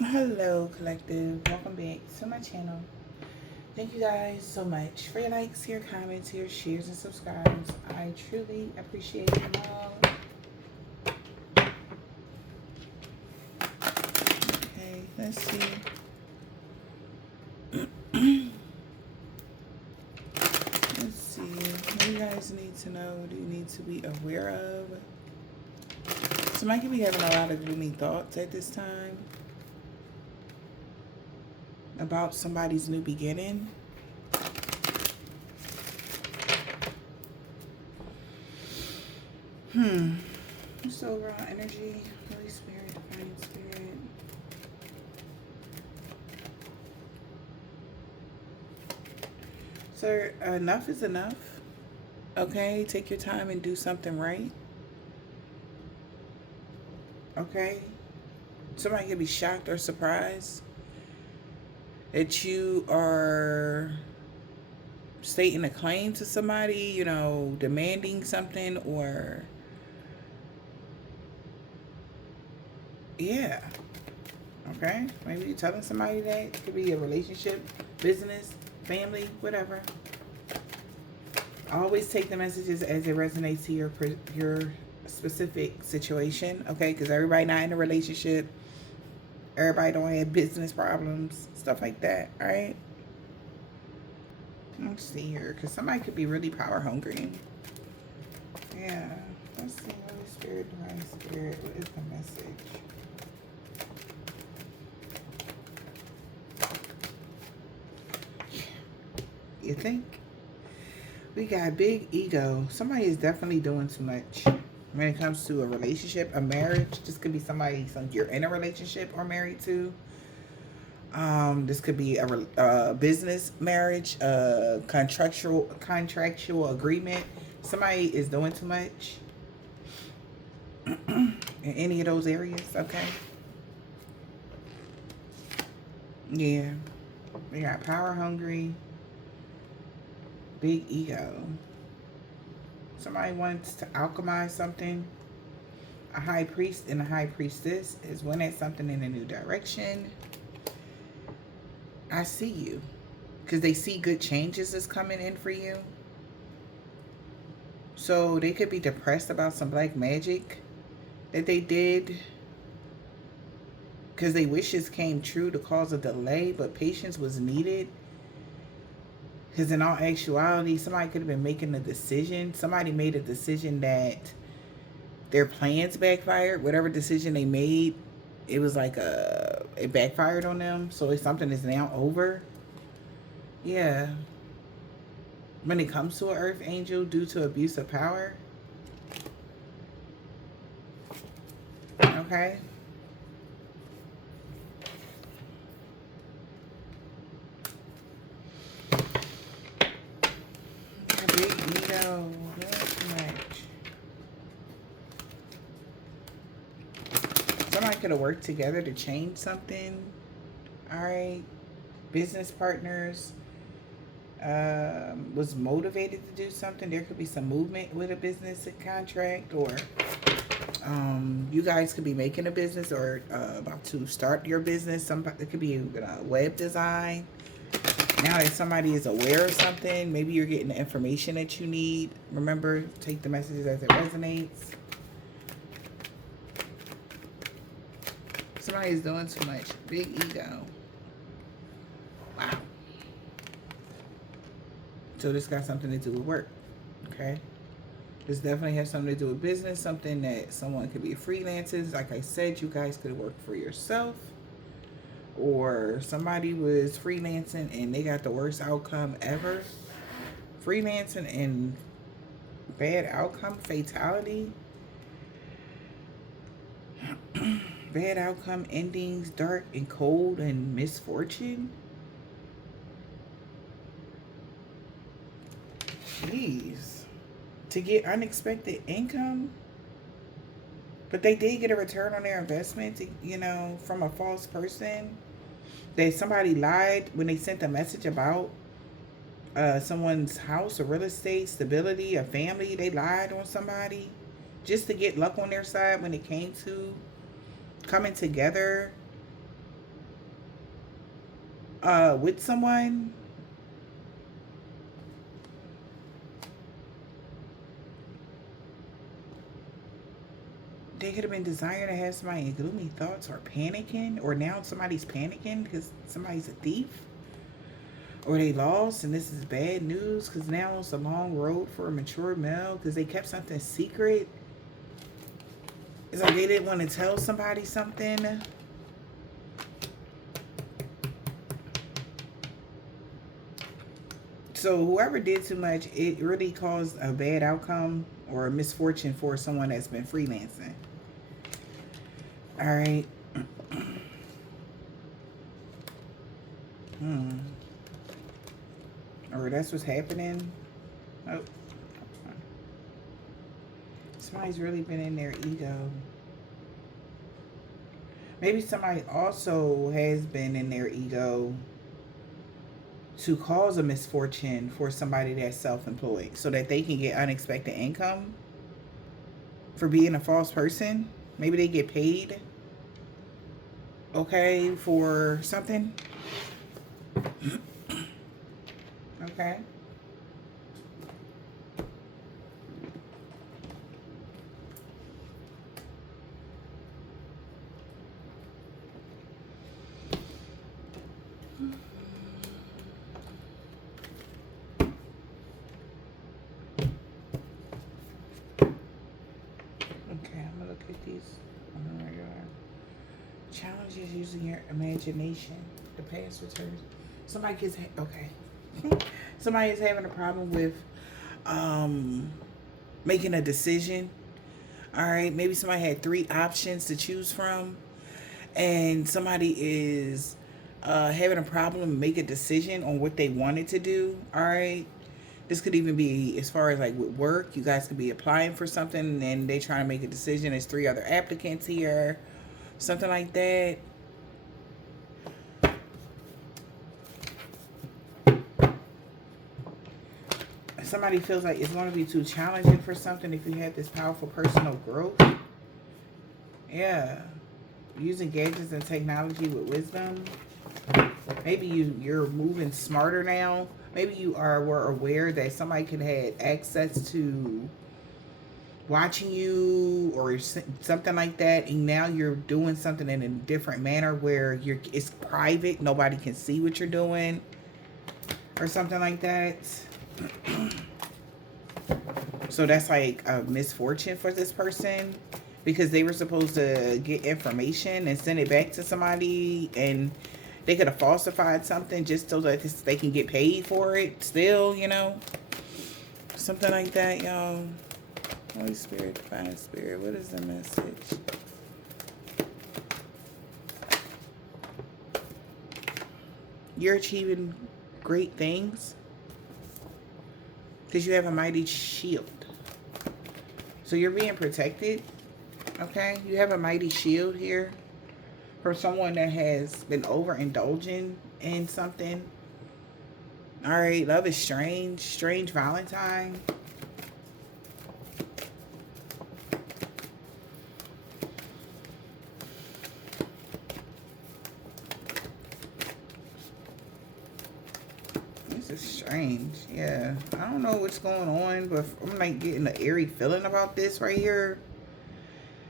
Hello, collective. Welcome back to my channel. Thank you guys so much for your likes, your comments, your shares, and subscribes. I truly appreciate them all. Okay, let's see. Let's see. What do you guys need to know? Do you need to be aware of? Somebody could be having a lot of gloomy thoughts at this time about somebody's new beginning. So raw energy, Holy Spirit, Divine Spirit. So enough is enough. Okay, take your time and do something right. Okay, somebody could be shocked or surprised that you are stating a claim to somebody, demanding something, or yeah. Okay, maybe you're telling somebody that. It could be a relationship, business, family, whatever. Always take the messages as it resonates to your specific situation, okay? Because everybody not in a relationship, everybody don't have business problems, stuff like that, all right? Let's see here, because somebody could be really power hungry. Yeah, let's see. Holy Spirit, Divine Spirit, what is the message? You think? We got big ego. Somebody is definitely doing too much when it comes to a relationship, a marriage. This could be somebody you're in a relationship or married to. This could be a business marriage, a contractual agreement. Somebody is doing too much in any of those areas. Okay. Yeah, we got power hungry, big ego. Somebody wants to alchemize something. A high priest and a high priestess is one at something in a new direction. I see you. Because they see good changes is coming in for you. So they could be depressed about some black magic that they did. Because their wishes came true to cause a delay, but patience was needed. Because in all actuality, somebody could have been making a decision. Somebody made a decision that their plans backfired. Whatever decision they made, it was like it backfired on them. So it's something that's now over. Yeah. When it comes to an earth angel due to abuse of power. Okay. A big ego. Too much. Somebody could have worked together to change something. All right. Business partners. Was motivated to do something. There could be some movement with a business contract, or you guys could be making a business or about to start your business. It could be web design. Now that somebody is aware of something, maybe you're getting the information that you need. Remember, take the messages as it resonates. Somebody's doing too much. Big ego. Wow. So this got something to do with work. Okay. This definitely has something to do with business. Something that someone could be freelancers. Like I said, you guys could work for yourself. Or somebody was freelancing and they got the worst outcome ever. Freelancing and bad outcome, fatality. Bad outcome, endings, dark and cold, and misfortune. Jeez. To get unexpected income. But they did get a return on their investment, from a false person. That somebody lied when they sent a message about someone's house or real estate, stability, a family. They lied on somebody just to get luck on their side when it came to coming together. with someone. They could have been desiring to have somebody in gloomy thoughts or panicking, or now somebody's panicking because somebody's a thief, or they lost and this is bad news because now it's a long road for a mature male because they kept something secret. It's like they didn't want to tell somebody something. So whoever did too much, it really caused a bad outcome or a misfortune for someone that's been freelancing. All right. Or that's what's happening. Oh. Somebody's really been in their ego. Maybe somebody also has been in their ego to cause a misfortune for somebody that's self-employed so that they can get unexpected income for being a false person. Maybe they get paid, okay, for something. Okay. Challenges using your imagination. The past returns. Somebody gets okay. Somebody is having a problem with making a decision. All right, maybe somebody had 3 options to choose from, and somebody is having a problem make a decision on what they wanted to do. All right. This could even be as far as like with work. You guys could be applying for something and they trying to make a decision. There's 3 other applicants here. Something like that. Somebody feels like it's going to be too challenging for something if you have this powerful personal growth. Yeah. Using gadgets and technology with wisdom. Maybe you're moving smarter now. Maybe you were aware that somebody could have access to watching you or something like that, and now you're doing something in a different manner where it's private, nobody can see what you're doing or something like that. So that's like a misfortune for this person because they were supposed to get information and send it back to somebody, and they could have falsified something just so that they can get paid for it still, you know, something like that, y'all. Holy Spirit, Divine Spirit, what is the message? You're achieving great things because you have a mighty shield. So you're being protected, okay? You have a mighty shield here from someone that has been overindulging in something. All right, love is strange. Strange Valentine. Strange. Yeah, I don't know what's going on, but I'm like getting an eerie feeling about this right here.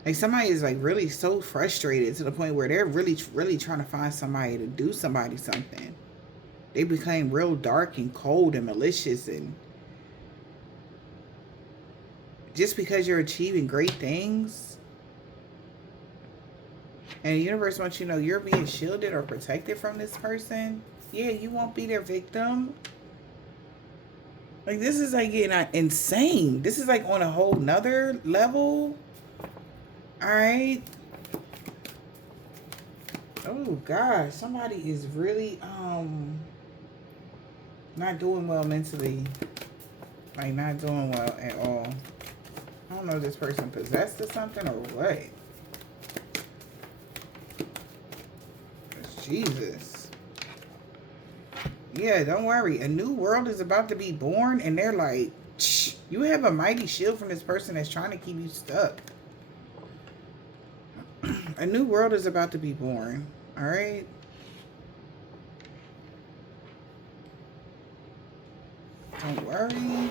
Like somebody is like really so frustrated to the point where they're really trying to find somebody to do somebody something. They became real dark and cold and malicious, and just because you're achieving great things and the universe wants you to know you're being shielded or protected from this person. Yeah, you won't be their victim. Like, this is like getting insane. This is like on a whole nother level. All right. Oh, gosh. Somebody is really not doing well mentally. Like, not doing well at all. I don't know if this person possessed or something or what. Jesus. Yeah, don't worry. A new world is about to be born, and they're like, shh, you have a mighty shield from this person that's trying to keep you stuck. A new world is about to be born. All right? Don't worry.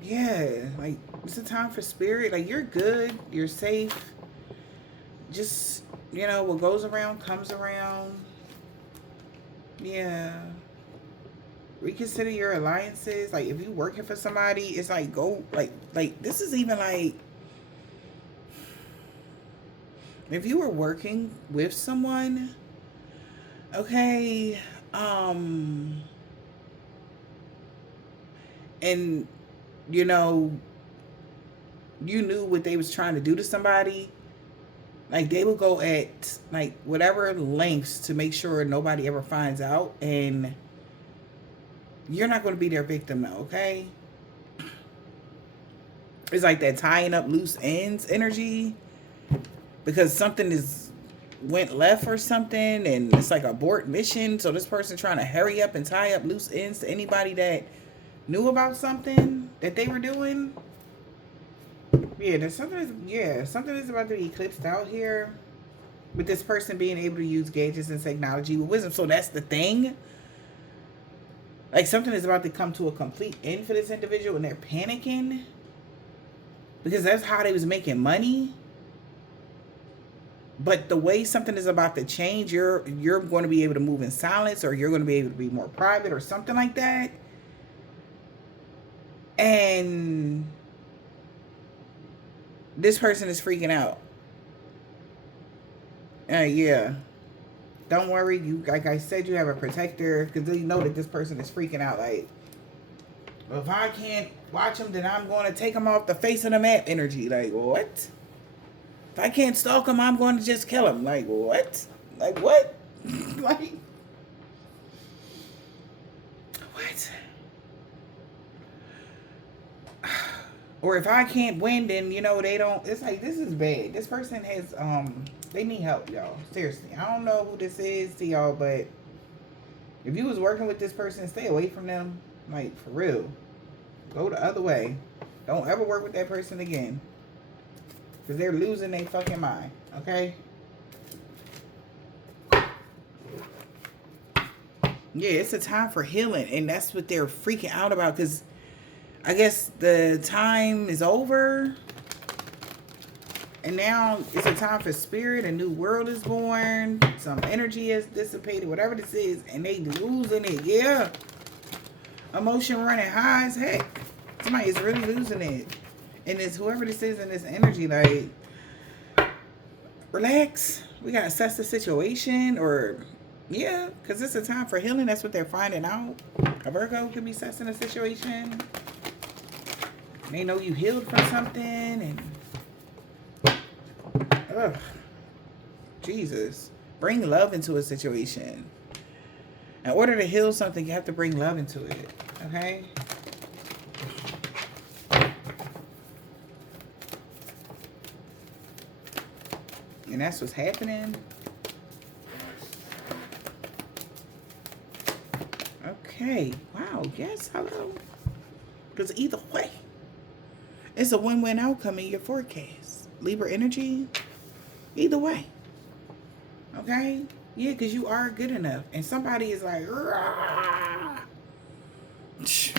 Yeah, like, it's a time for spirit. Like, you're good. You're safe. Just, what goes around comes around. Yeah. Reconsider your alliances. Like, if you're working for somebody, it's like, go, like, this is even like, if you were working with someone, okay, and, you knew what they was trying to do to somebody, like, they would go at, like, whatever lengths to make sure nobody ever finds out, and you're not going to be their victim now, okay? It's like that tying up loose ends energy, because something went left or something, and it's like abort mission, so this person trying to hurry up and tie up loose ends to anybody that knew about something that they were doing. Yeah, something is about to be eclipsed out here with this person being able to use gadgets and technology with wisdom. So that's the thing. Like, something is about to come to a complete end for this individual, and they're panicking because that's how they was making money. But the way something is about to change, you're going to be able to move in silence, or you're going to be able to be more private or something like that. And this person is freaking out. Yeah. Don't worry. You, like I said, you have a protector, because they know that this person is freaking out. Like, well, if I can't watch them, then I'm going to take them off the face of the map energy. Like, what? If I can't stalk them, I'm going to just kill them. Like, what? Like, what? Like, what? Or if I can't win, then, they don't. It's like, this is bad. This person has, they need help, y'all. Seriously. I don't know who this is to y'all, but if you was working with this person, stay away from them. Like, for real. Go the other way. Don't ever work with that person again. Because they're losing their fucking mind. Okay? Yeah, it's a time for healing. And that's what they're freaking out about. Because I guess the time is over. And now it's a time for spirit. A new world is born. Some energy has dissipated. Whatever this is. And they losing it. Yeah. Emotion running high as heck. Somebody is really losing it. And it's whoever this is in this energy, like, relax. We got to assess the situation, or, yeah, because it's a time for healing. That's what they're finding out. A Virgo could be assessing a situation. They know you healed from something, and, Jesus. Bring love into a situation. In order to heal something, you have to bring love into it, okay? And that's what's happening. Okay. Wow. Yes. Hello. Because either way, it's a win-win outcome in your forecast. Libra energy. Either way. Okay? Yeah, because you are good enough. And somebody is like, rah!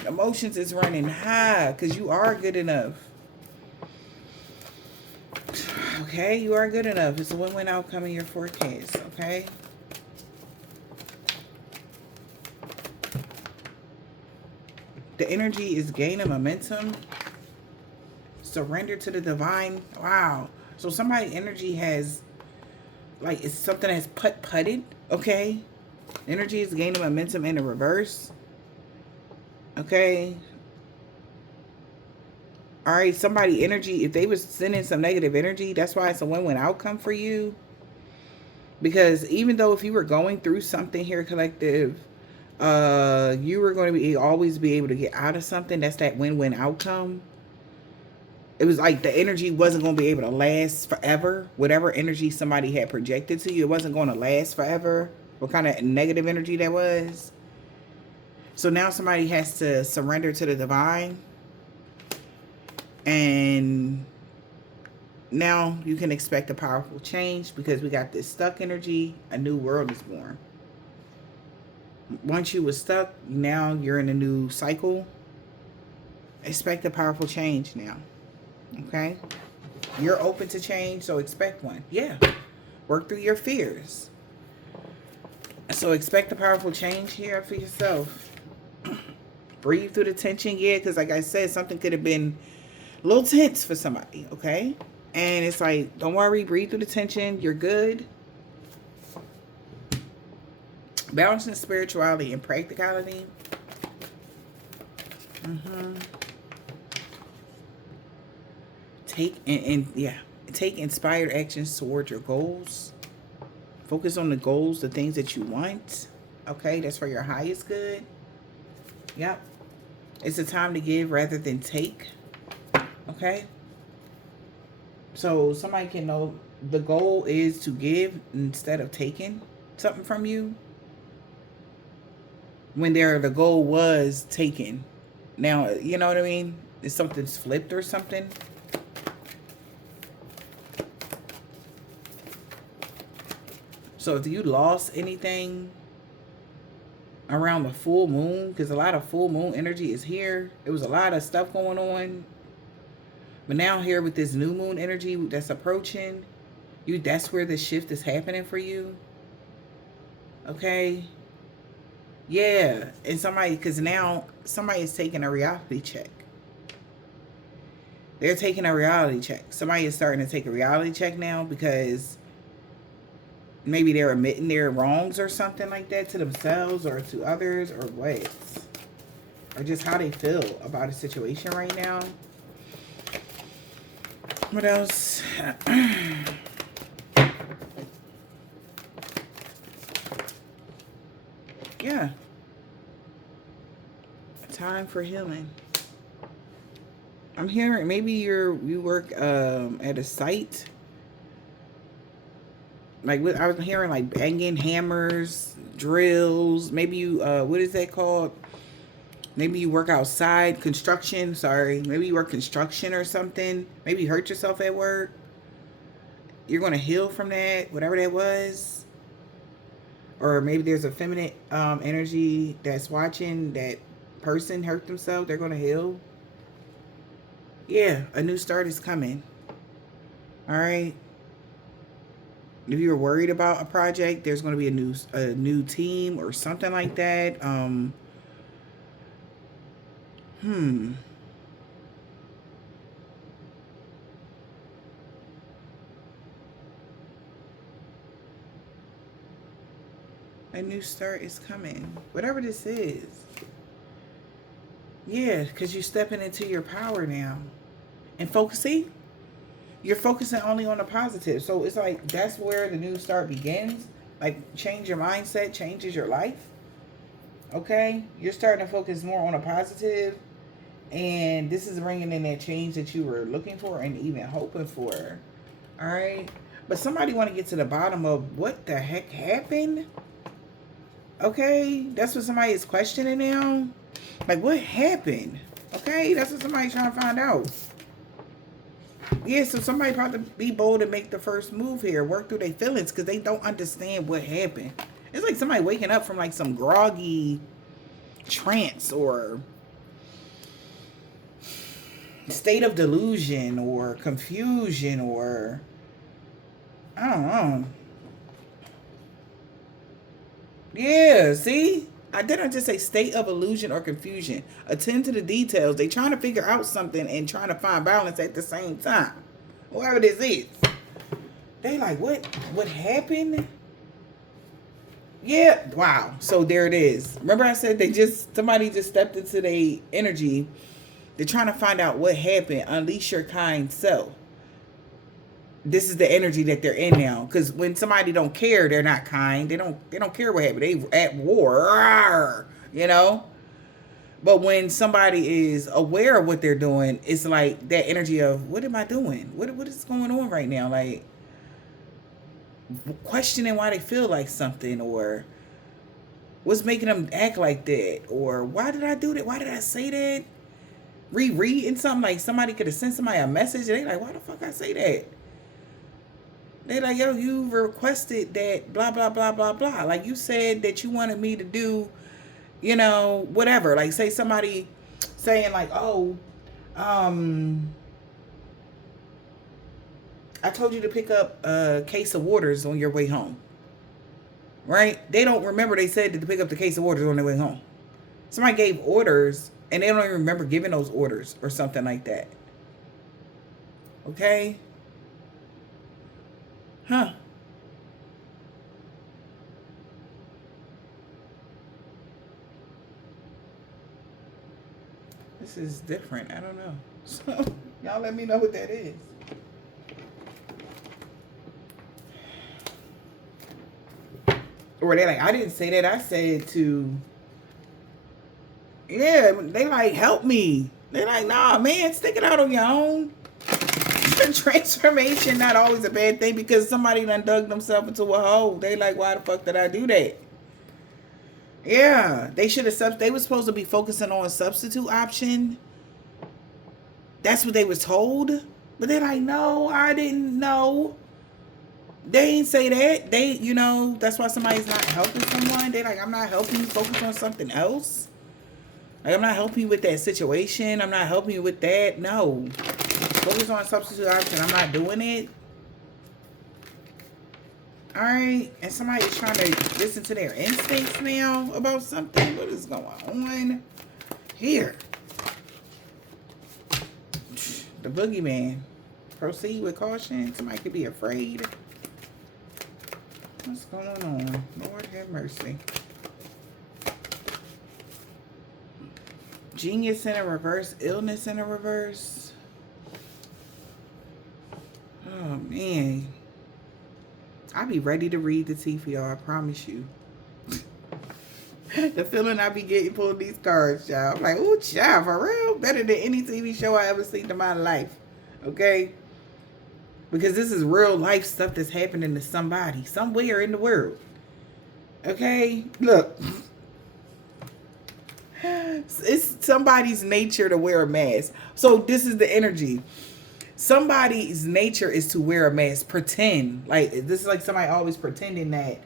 Emotions is running high because you are good enough. Okay, you are good enough. It's a win-win outcome in your forecast, okay? The energy is gaining momentum. Surrender to the divine. Wow. So somebody's energy has, like, it's something that's putted, okay? Energy is gaining momentum in the reverse. Okay? All right, somebody energy, if they was sending some negative energy, that's why it's a win-win outcome for you. Because even though if you were going through something here, collective, you were going to always be able to get out of something. That's that win-win outcome. It was like the energy wasn't going to be able to last forever. Whatever energy somebody had projected to you, it wasn't going to last forever. What kind of negative energy that was. So now somebody has to surrender to the divine. And now you can expect a powerful change because we got this stuck energy. A new world is born. Once you were stuck, now you're in a new cycle. Expect a powerful change now. Okay? You're open to change, so expect one. Yeah. Work through your fears. So expect a powerful change here for yourself. Breathe through the tension, yeah, because like I said, something could have been a little tense for somebody, okay? And it's like, don't worry, breathe through the tension. You're good. Balancing spirituality and practicality. Take inspired actions toward your goals. Focus on the goals, the things that you want. Okay, that's for your highest good. Yep. It's a time to give rather than take. Okay. So somebody can know the goal is to give instead of taking something from you. When the goal was taken. Now, you know what I mean? If something's flipped or something. So if you lost anything around the full moon, because a lot of full moon energy is here. There was a lot of stuff going on. But now here with this new moon energy that's approaching, that's where the shift is happening for you. Okay? Yeah. And because now somebody is taking a reality check. They're taking a reality check. Somebody is starting to take a reality check now because maybe they're admitting their wrongs or something like that to themselves or to others or what. Or just how they feel about a situation right now. What else? Yeah. Time for healing. I'm hearing maybe you work at a site. Like I was hearing like banging hammers, drills. Maybe you what is that called? Maybe you work outside, construction. Sorry, maybe you work construction or something. Maybe you hurt yourself at work. You're gonna heal from that, whatever that was. Or maybe there's a feminine energy that's watching that person hurt themselves. They're gonna heal. Yeah, a new start is coming. All right. If you're worried about a project, there's going to be a new team or something like that. A new start is coming. Whatever this is. Yeah, because you're stepping into your power now. And focusing. You're focusing only on the positive. So it's like that's where the new start begins. Like change your mindset, changes your life. Okay? You're starting to focus more on a positive. And this is bringing in that change that you were looking for and even hoping for. All right? But somebody want to get to the bottom of what the heck happened. Okay? That's what somebody is questioning now. Like, what happened? Okay? That's what somebody's trying to find out. Yeah, so somebody probably be bold and make the first move here. Work through their feelings because they don't understand what happened. It's like somebody waking up from like some groggy trance or state of delusion or confusion or I don't know. Yeah, see? I didn't just say state of illusion or confusion. Attend to the details. They trying to figure out something and trying to find balance at the same time. Whatever this is. They like, what happened? Yeah, wow. So there it is. Remember I said somebody just stepped into their energy. They're trying to find out what happened. Unleash your kind self. This is the energy that they're in now. Because when somebody don't care, they're not kind. They don't care what happened. They at war. You know? But when somebody is aware of what they're doing, it's like that energy of, what am I doing? What is going on right now? Like, questioning why they feel like something, or what's making them act like that, or why did I do that? Why did I say that? Rereading something, like somebody could have sent somebody a message and they like, why the fuck I say that? They like, yo, you requested that blah, blah, blah, blah, blah. Like, you said that you wanted me to do, you know, whatever. Like, say somebody saying like, oh, I told you to pick up a case of waters on your way home. Right? They don't remember they said to pick up the case of waters on their way home. Somebody gave orders and they don't even remember giving those orders or something like that. Okay? Huh. This is different. I don't know. So, y'all let me know what that is. Or they like, I didn't say that. I said to, yeah, they like, help me. They like, nah, man, stick it out on your own. Transformation not always a bad thing because somebody done dug themselves into a hole. They like, why the fuck did I do that? Yeah, they should have. They were supposed to be focusing on substitute option. That's what they was told. But they're like, no, I didn't know. They ain't say that. They, you know, that's why somebody's not helping someone. They like, I'm not helping you focus on something else. Like, I'm not helping you with that situation. I'm not helping you with that. No. Focus on substitute option. I'm not doing it. Alright. And somebody's trying to listen to their instincts now about something. What is going on here? The boogeyman. Proceed with caution. Somebody could be afraid. What's going on? Lord have mercy. Genius in a reverse. Illness in a reverse. Oh, man. I'll be ready to read the tea for y'all. I promise you. The feeling I be getting pulling these cards, y'all. I'm like, ooh, child, for real? Better than any TV show I ever seen in my life. Okay? Because this is real life stuff that's happening to somebody. Somewhere in the world. Okay? Look. It's somebody's nature to wear a mask. So this is the energy. Somebody's nature is to wear a mask. Pretend. Like, this is like somebody always pretending that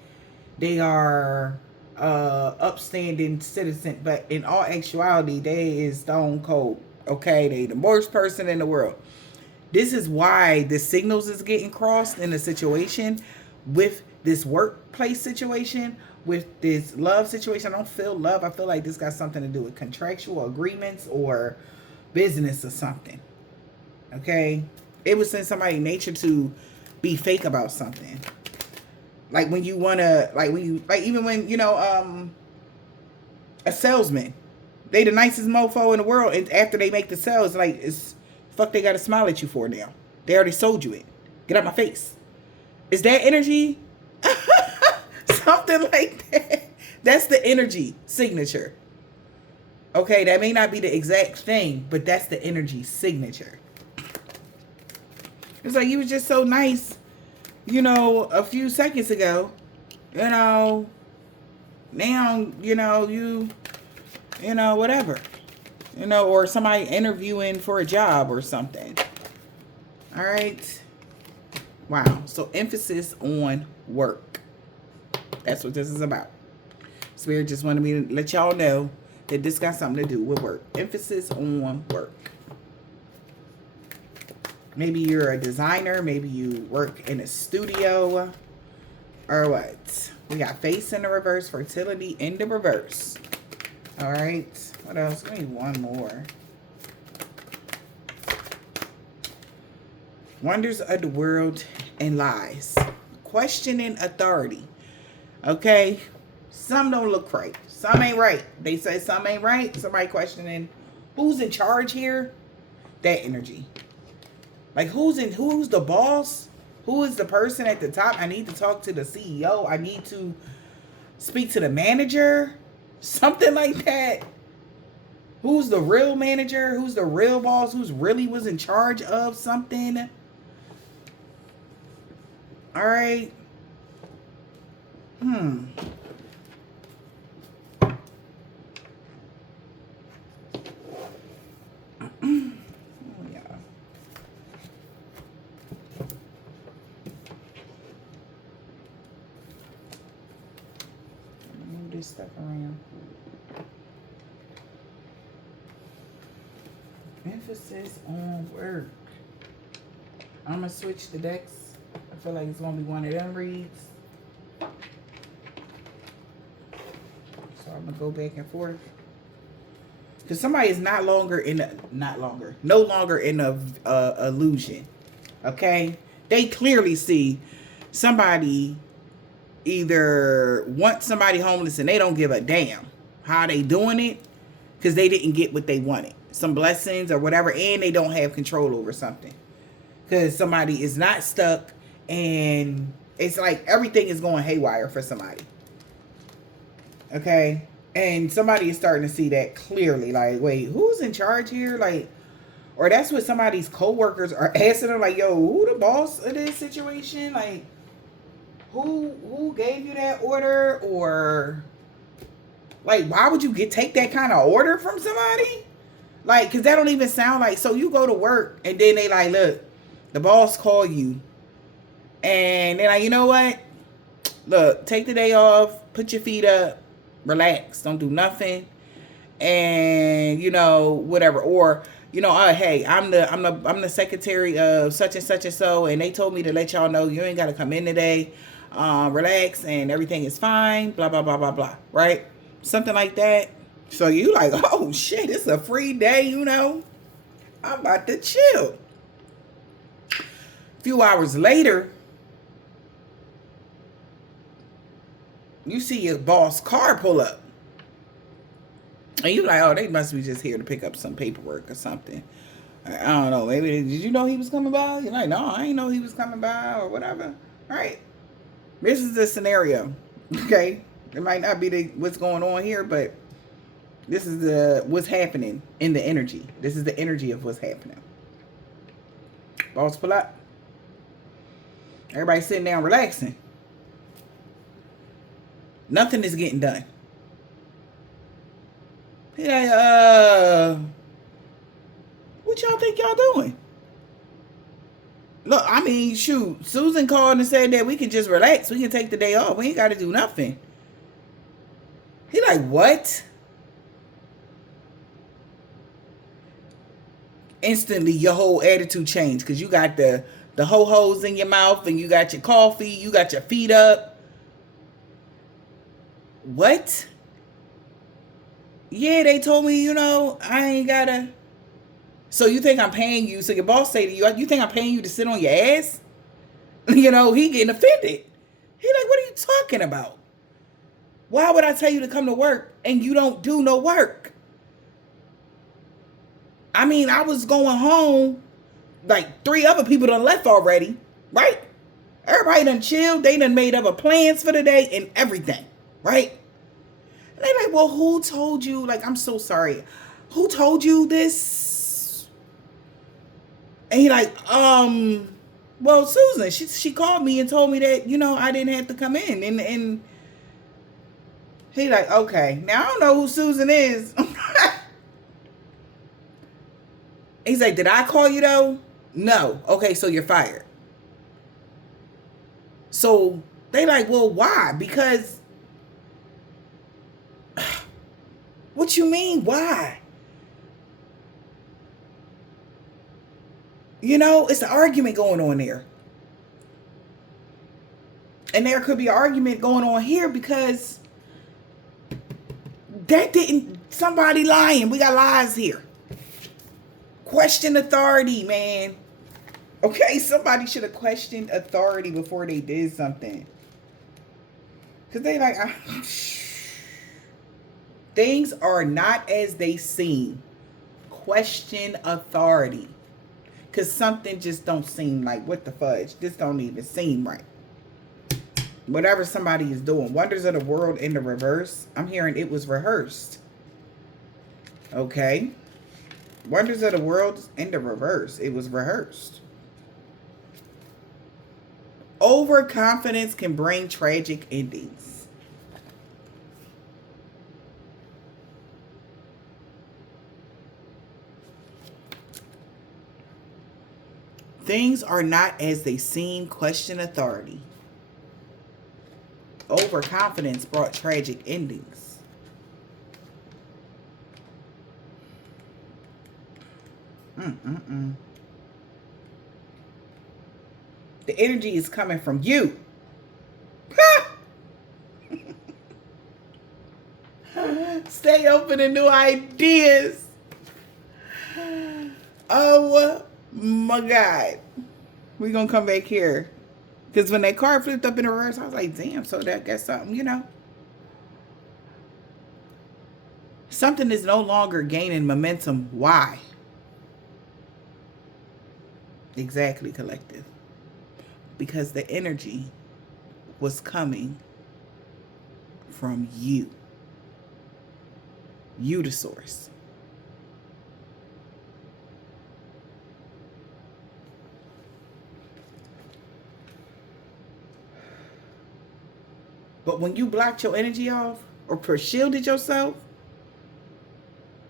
they are upstanding citizen, but in all actuality, they is stone cold. Okay, they the worst person in the world. This is why the signals is getting crossed in the situation with this workplace situation, with this love situation. I don't feel love. I feel like this got something to do with contractual agreements or business or something. Okay, it was in somebody's nature to be fake about something. Like when you wanna, like when you, like even when, you know, a salesman, they the nicest mofo in the world, and after they make the sales, like, it's fuck they gotta smile at you for now. They already sold you it. Get out my face. Is that energy? Something like that. That's the energy signature. Okay, that may not be the exact thing, but that's the energy signature. It's like, you was just so nice, you know, a few seconds ago, you know, now, you know, you know, whatever, you know, or somebody interviewing for a job or something. All right. Wow. So emphasis on work. That's what this is about. Spirit just wanted me to let y'all know that this got something to do with work. Emphasis on work. Maybe you're a designer. Maybe you work in a studio. Or what? We got face in the reverse. Fertility in the reverse. All right. What else? We need one more. Wonders of the world and lies. Questioning authority. Okay. Some don't look right. Some ain't right. They say some ain't right. Somebody questioning who's in charge here. That energy. Like, who's the boss? Who is the person at the top? I need to talk to the CEO. I need to speak to the manager. Something like that. Who's the real manager? Who's the real boss? Who's really was in charge of something? All right. stuck around. Emphasis on work. I'm going to switch the decks. I feel like it's going to be one of them reads. So I'm going to go back and forth. Because somebody is no longer in a illusion. Okay? They clearly see somebody either want somebody homeless and they don't give a damn how they doing it because they didn't get what they wanted. Some blessings or whatever, and they don't have control over something. Because somebody is not stuck and it's like everything is going haywire for somebody. Okay? And somebody is starting to see that clearly. Like, wait, who's in charge here? Like, or that's what somebody's co-workers are asking them, like, yo, who the boss of this situation? Like, who gave you that order? Or like, why would you take that kind of order from somebody? Like, because that don't even sound like, so you go to work and then they like, look, the boss call you and they're like, you know what? Look, take the day off, put your feet up, relax, don't do nothing. And, you know, whatever. Or, you know, hey, I'm the secretary of such and such and so, and they told me to let y'all know you ain't got to come in today. Relax and everything is fine, blah, blah, blah, blah, blah. Right? Something like that. So you like, oh shit, it's a free day, you know. I'm about to chill. A few hours later, you see your boss car pull up. And you like, oh, they must be just here to pick up some paperwork or something. I don't know. Maybe, did you know he was coming by? You're like, no, I didn't know he was coming by or whatever. All right. This is the scenario. Okay. It might not be what's going on here, but this is what's happening in the energy. This is the energy of what's happening. Boss pull up. Everybody sitting down relaxing. Nothing is getting done. He like, what y'all think y'all doing? Look, I mean, shoot, Susan called and said that we can just relax. We can take the day off. We ain't got to do nothing. He like, what? Instantly, your whole attitude changed because you got the ho-hos in your mouth and you got your coffee. You got your feet up. What? Yeah, they told me, you know, I ain't gotta. So you think I'm paying you? So your boss say to you, you think I'm paying you to sit on your ass? You know, he getting offended. He like, what are you talking about? Why would I tell you to come to work and you don't do no work? I mean, I was going home. Like 3 other people done left already, right? Everybody done chilled. They done made other plans for the day and everything, right? And they like, well, who told you? Like, I'm so sorry. Who told you this? And he like, well, Susan, she called me and told me that, you know, I didn't have to come in. And he like, okay. Now, I don't know who Susan is. He's like, did I call you though? No. Okay, so you're fired. So they like, well, why? Because, what you mean, why? You know, it's an argument going on there. And there could be an argument going on here because somebody lying. We got lies here. Question authority, man. Okay, somebody should have questioned authority before they did something. Because they like, things are not as they seem. Question authority. Because something just don't seem like, what the fudge? This don't even seem right. Whatever somebody is doing. Wonders of the world in the reverse. I'm hearing it was rehearsed. Okay. Wonders of the world in the reverse. It was rehearsed. Overconfidence can bring tragic endings. Things are not as they seem. Question authority. overconfidence brought tragic endings. The energy is coming from you. Stay open to new ideas. Oh my God. We're going to come back here. Because when that card flipped up in the reverse, I was like, damn, so that got something, you know. Something is no longer gaining momentum. Why? Exactly, collective. Because the energy was coming from you. You, the source. But when you blocked your energy off or shielded yourself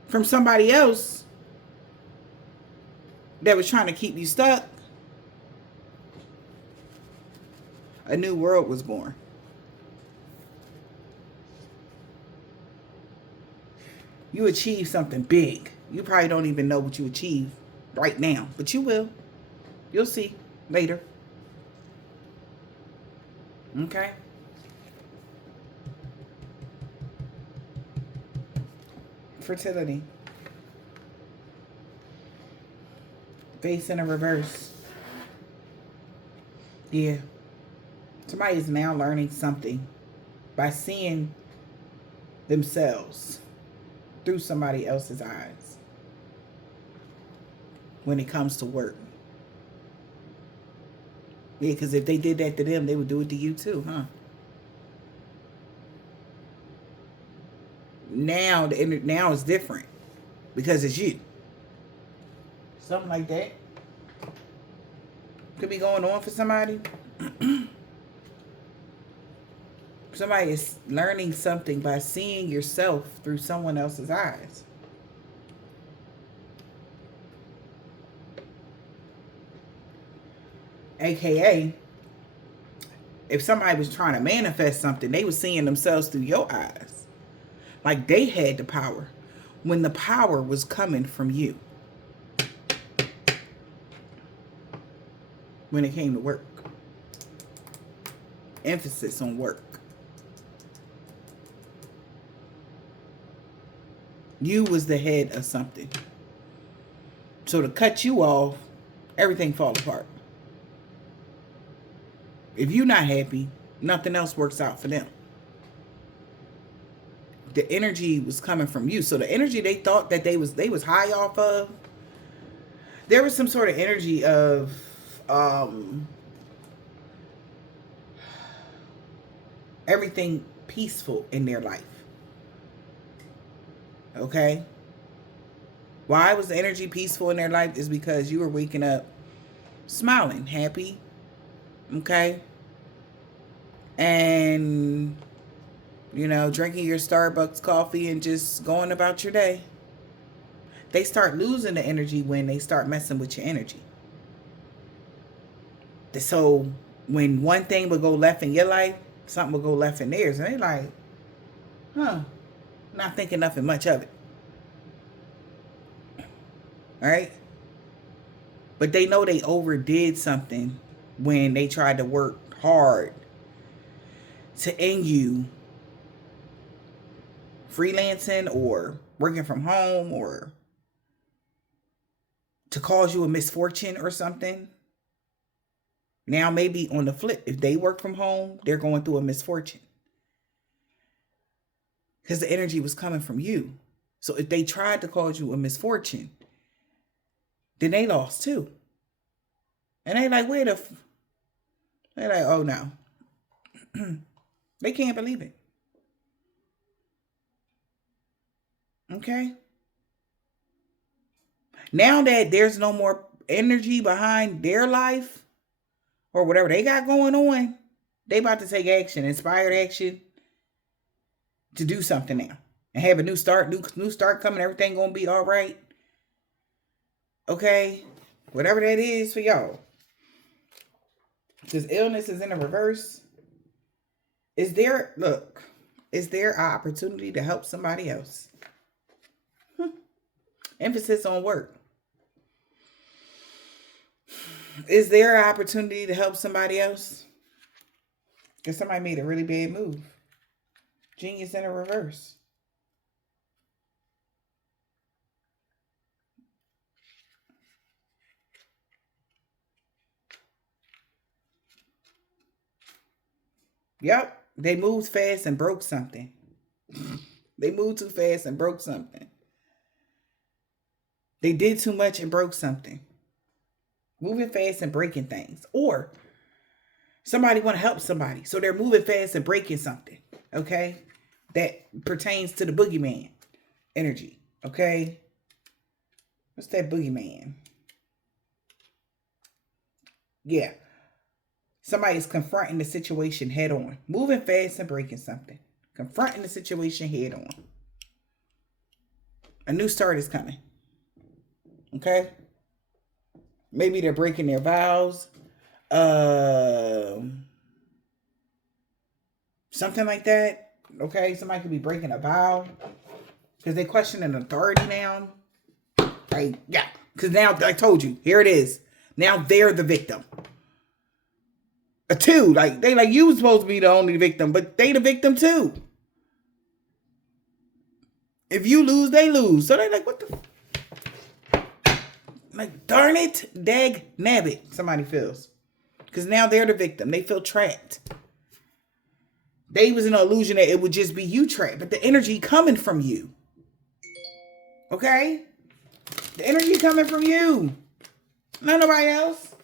from somebody else that was trying to keep you stuck, a new world was born. You achieved something big. You probably don't even know what you achieved right now, but you will. You'll see later. Okay? Fertility. Face in a reverse. Yeah. Somebody is now learning something by seeing themselves through somebody else's eyes when it comes to work. Yeah, because if they did that to them, they would do it to you too, huh? Now it's different because it's you. Something like that could be going on for somebody. Somebody is learning something by seeing yourself through someone else's eyes. AKA, if somebody was trying to manifest something, they were seeing themselves through your eyes. Like they had the power when the power was coming from you. When it came to work. Emphasis on work. You was the head of something. So to cut you off, everything falls apart. If you're not happy, nothing else works out for them. The energy was coming from you. So the energy they thought that they was high off of, there was some sort of energy of everything peaceful in their life. Okay? Why was the energy peaceful in their life is because you were waking up smiling, happy. Okay? And, you know, drinking your Starbucks coffee and just going about your day. They start losing the energy when they start messing with your energy. So when one thing would go left in your life, something would go left in theirs. And they like, not thinking nothing much of it. All right? But they know they overdid something when they tried to work hard to end you freelancing or working from home or to cause you a misfortune or something. Now maybe on the flip, if they work from home, they're going through a misfortune. Because the energy was coming from you. So if they tried to cause you a misfortune, then they lost too. And they like, they're like, oh no. They can't believe it. Okay? Now that there's no more energy behind their life or whatever they got going on, they about to take action, inspired action to do something now. And have a new start, new start coming, everything gonna be all right. Okay? Whatever that is for y'all. Because illness is in the reverse. Is there an opportunity to help somebody else? Emphasis on work. Is there an opportunity to help somebody else? Because somebody made a really bad move. Genius in a reverse. Yep. They moved fast and broke something. They moved too fast and broke something. They did too much and broke something. Moving fast and breaking things. Or somebody want to help somebody. So they're moving fast and breaking something. Okay? That pertains to the boogeyman energy. Okay? What's that boogeyman? Yeah. Somebody's confronting the situation head on. Moving fast and breaking something. Confronting the situation head on. A new start is coming. Okay? Maybe they're breaking their vows. Something like that. Okay? Somebody could be breaking a vow. Because they question an authority now. Right? Yeah. Because now, I told you. Here it is. Now they're the victim. A two. Like, they like, you was supposed to be the only victim. But they the victim too. If you lose, they lose. So they like, what the... Like, darn it, dag nabbit, somebody feels. Because now they're the victim. They feel trapped. They was in an illusion that it would just be you trapped. But the energy coming from you. Okay? The energy coming from you. Not nobody else.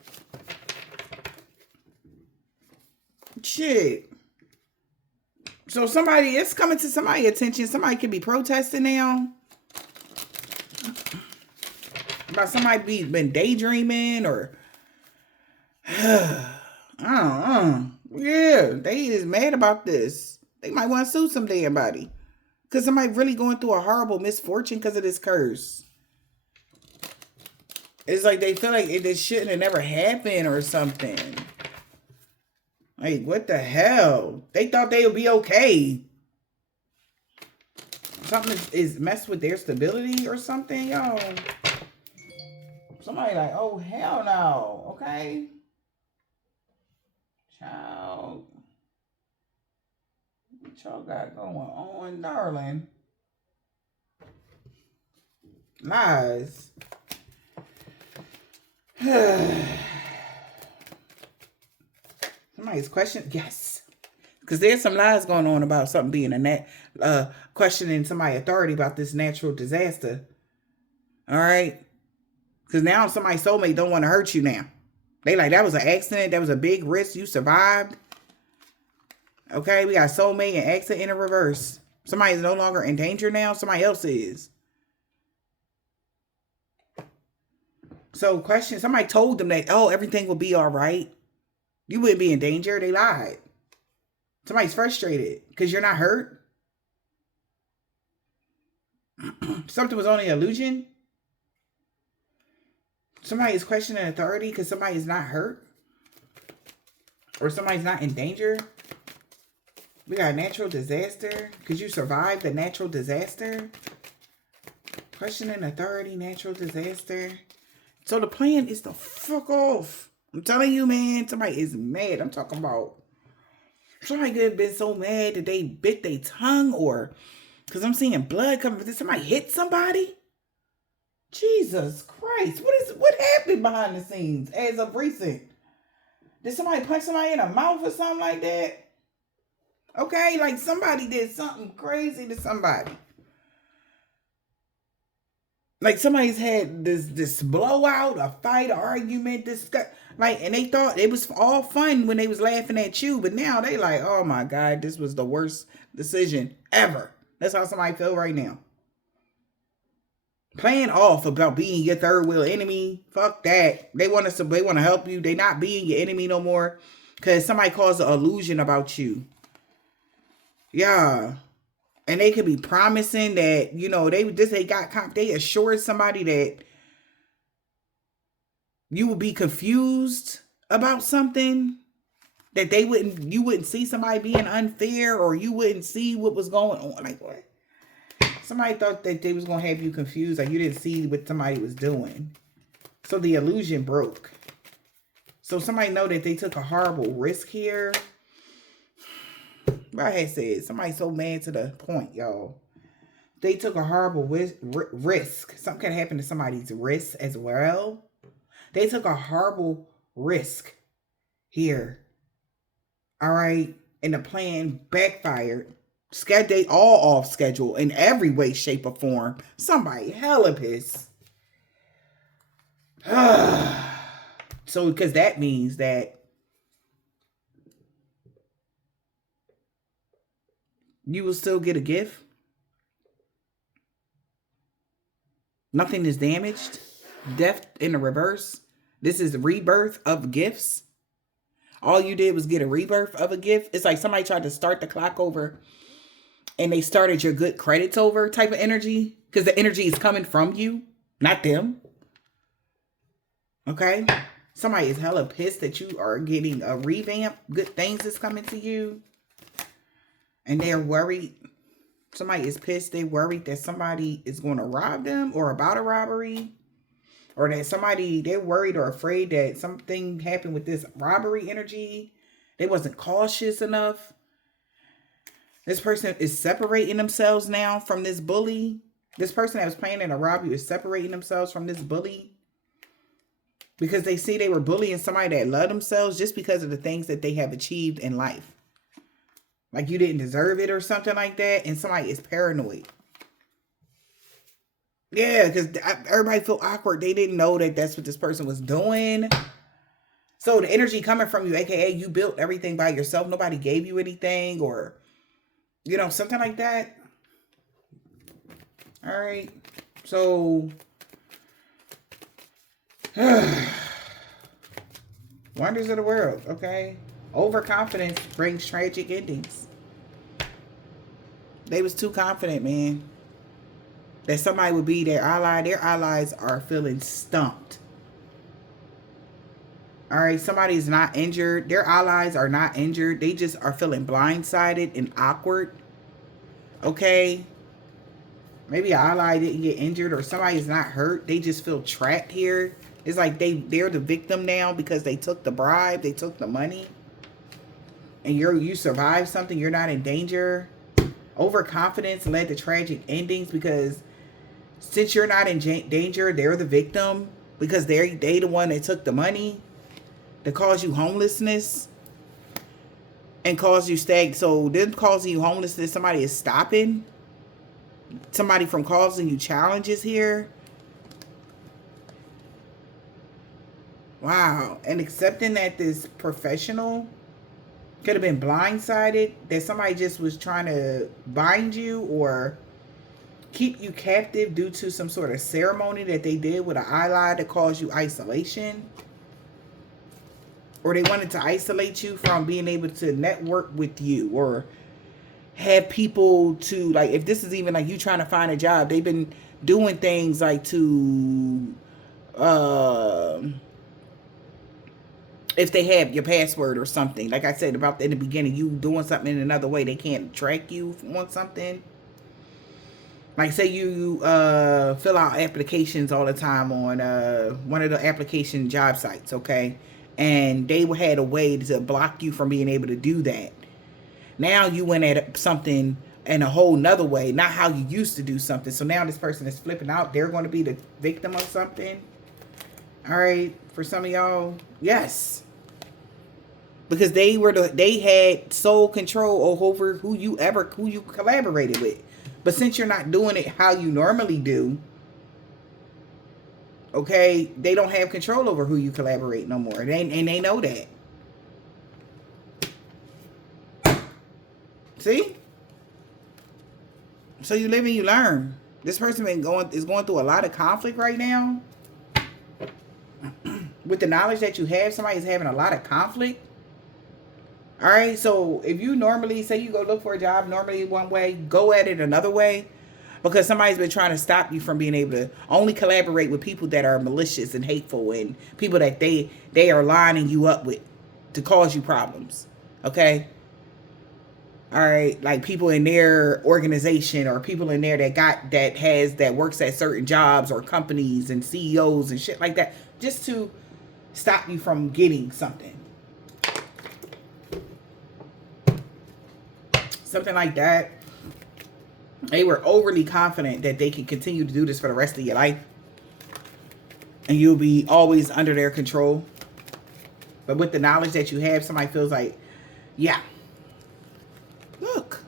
Shit. So somebody, it's coming to somebody's attention. Somebody could be protesting now. About somebody been daydreaming or I don't know. Yeah, they is mad about this. They might want to sue some damn body. Because somebody really going through a horrible misfortune because of this curse. It's like they feel like this shouldn't have never happened or something. Like, what the hell? They thought they would be okay. Something is messed with their stability or something, y'all. Somebody like, oh, hell no. Okay. Child. What y'all got going on, darling? Lies. Somebody's questioning. Yes. Because there's some lies going on about something being questioning somebody's authority about this natural disaster. All right. Because now somebody's soulmate don't want to hurt you now. They like, that was an accident. That was a big risk. You survived. Okay, we got soulmate and accident in a reverse. Somebody's no longer in danger now. Somebody else is. So question, somebody told them that, oh, everything will be all right. You wouldn't be in danger. They lied. Somebody's frustrated because you're not hurt. Something was only an illusion. Somebody is questioning authority because somebody is not hurt. Or somebody's not in danger. We got a natural disaster. Because you survived the natural disaster. Questioning authority, natural disaster. So the plan is to fuck off. I'm telling you, man. Somebody is mad. I'm talking about. Somebody could have been so mad that they bit their tongue. Or because I'm seeing blood coming. Did somebody hit somebody? Jesus Christ. What happened behind the scenes as of recent? Did somebody punch somebody in the mouth or something like that? Okay, like somebody did something crazy to somebody. Like somebody's had this blowout, a fight, an argument, and they thought it was all fun when they was laughing at you, but now they like, oh my God, this was the worst decision ever. That's how somebody feel right now. Playing off about being your third wheel enemy. Fuck that. They want to help you. They not being your enemy no more. Because somebody caused an illusion about you. Yeah. And they could be promising that, you know, they assured somebody that you would be confused about something. That you wouldn't see somebody being unfair, or you wouldn't see what was going on. Like, what? Somebody thought that they was going to have you confused. Like, you didn't see what somebody was doing. So the illusion broke. So somebody know that they took a horrible risk here. I had said, somebody's so mad to the point, y'all. They took a horrible risk. Something could happen to somebody's risk as well. They took a horrible risk here. All right. And the plan backfired. They all off schedule in every way, shape, or form. Somebody hella pissed. So, because that means that you will still get a gift. Nothing is damaged. Death in the reverse. This is the rebirth of gifts. All you did was get a rebirth of a gift. It's like somebody tried to start the clock over and they started your good credits over type of energy. Because the energy is coming from you, not them. Okay? Somebody is hella pissed that you are getting a revamp. Good things is coming to you. And they're worried. Somebody is pissed. They're worried that somebody is going to rob them or about a robbery. Or that they're worried or afraid that something happened with this robbery energy. They wasn't cautious enough. This person is separating themselves now from this bully. This person that was planning a robbery is separating themselves from this bully. Because they see they were bullying somebody that loved themselves just because of the things that they have achieved in life. Like you didn't deserve it or something like that. And somebody is paranoid. Yeah, because everybody feel awkward. They didn't know that that's what this person was doing. So the energy coming from you, aka you built everything by yourself. Nobody gave you anything or, you know, something like that. All right. So, wonders of the world, okay? Overconfidence brings tragic endings. They was too confident, man. That somebody would be their ally. Their allies are feeling stumped. All right, somebody's not injured. Their allies are not injured. They just are feeling blindsided and awkward. Okay? Maybe an ally didn't get injured or somebody's not hurt. They just feel trapped here. It's like they're the victim now because they took the bribe. They took the money. And you survived something. You're not in danger. Overconfidence led to tragic endings because since you're not in danger, they're the victim because they the one that took the money to cause you homelessness and cause you So them causing you homelessness, somebody is stopping somebody from causing you challenges here. Wow. And accepting that this professional could have been blindsided, that somebody just was trying to bind you or keep you captive due to some sort of ceremony that they did with an ally to cause you isolation. Or they wanted to isolate you from being able to network with you or have people to, like, if this is even like you trying to find a job, they've been doing things like to, if they have your password or something, like I said about in the beginning, you doing something in another way, they can't track you on something. Like say you fill out applications all the time on one of the application job sites, okay? And they had a way to block you from being able to do that. Now you went at something in a whole nother way, not how you used to do something. So now this person is flipping out. They're going to be the victim of something. All right, for some of y'all, yes. Because they had sole control over who you collaborated with. But since you're not doing it how you normally do, okay, they don't have control over who you collaborate no more. And they know that. See? So you live and you learn. This person is going through a lot of conflict right now. With the knowledge that you have, somebody's having a lot of conflict. All right, so if you normally say you go look for a job normally one way, go at it another way, because somebody's been trying to stop you from being able to only collaborate with people that are malicious and hateful and people that they are lining you up with. to cause you problems. Okay? All right, like people in their organization or people in there that works at certain jobs or companies and CEOs and shit like that, just to stop you from getting something. Something like that. They were overly confident that they can continue to do this for the rest of your life. And you'll be always under their control. But with the knowledge that you have, somebody feels like, yeah, look,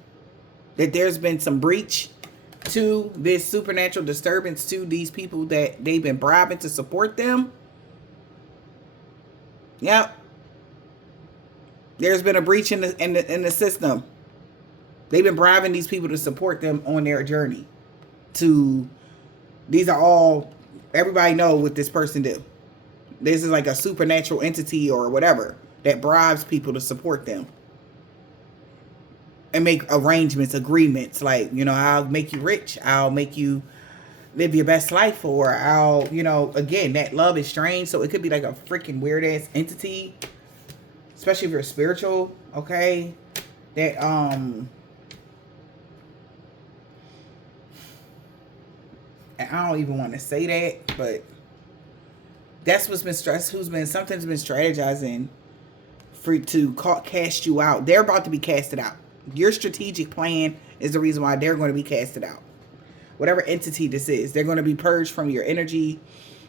that there's been some breach to this supernatural disturbance to these people that they've been bribing to support them. Yep. There's been a breach in the system. They've been bribing these people to support them on their journey. These are all, everybody know what this person do. This is like a supernatural entity or whatever that bribes people to support them. And make arrangements, agreements, like, you know, I'll make you rich. I'll make you live your best life, or I'll, you know, again, that love is strange. So it could be like a freaking weird ass entity, especially if you're spiritual, okay? That, I don't even want to say that, but that's what's been something's been strategizing to cast you out. They're about to be casted out. Your strategic plan is the reason why they're going to be casted out. Whatever entity this is, they're going to be purged from your energy,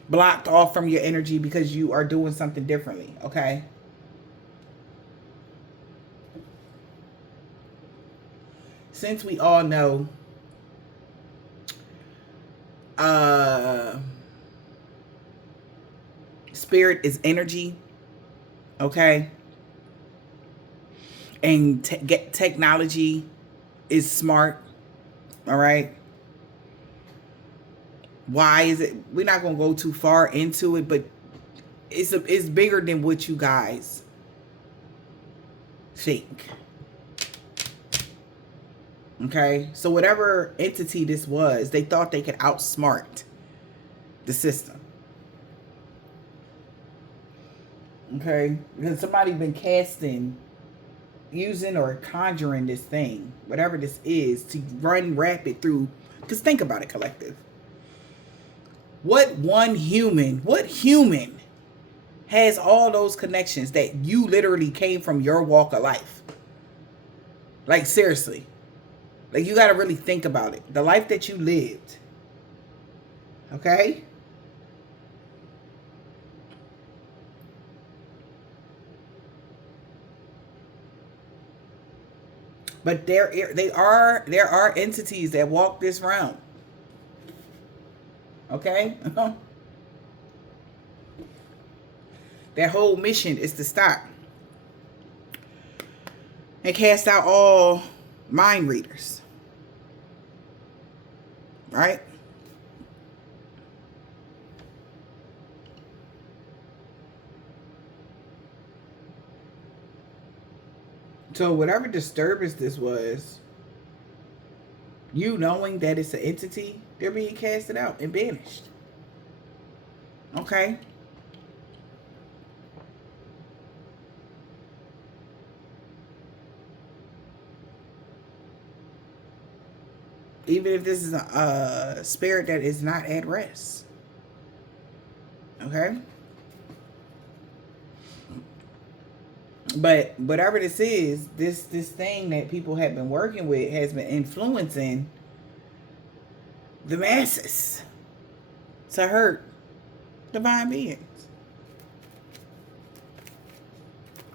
blocked off from your energy because you are doing something differently, okay? Since we all know spirit is energy, okay? And technology is smart, all right? Why is it? We're not going to go too far into it, but it's bigger than what you guys think. Okay? So whatever entity this was, they thought they could outsmart the system. Okay? Because somebody been using or conjuring this thing, whatever this is, to run rapid through. Because think about it, collective. What human has all those connections that you literally came from your walk of life? Like, seriously. Like, you got to really think about it. The life that you lived. Okay? But there are entities that walk this realm. Okay? Their whole mission is to stop and cast out all mind readers. Right? So whatever disturbance this was, you knowing that it's an entity, they're being casted out and banished. Okay? Even if this is a spirit that is not at rest. Okay? But whatever this is, this thing that people have been working with has been influencing the masses to hurt divine beings.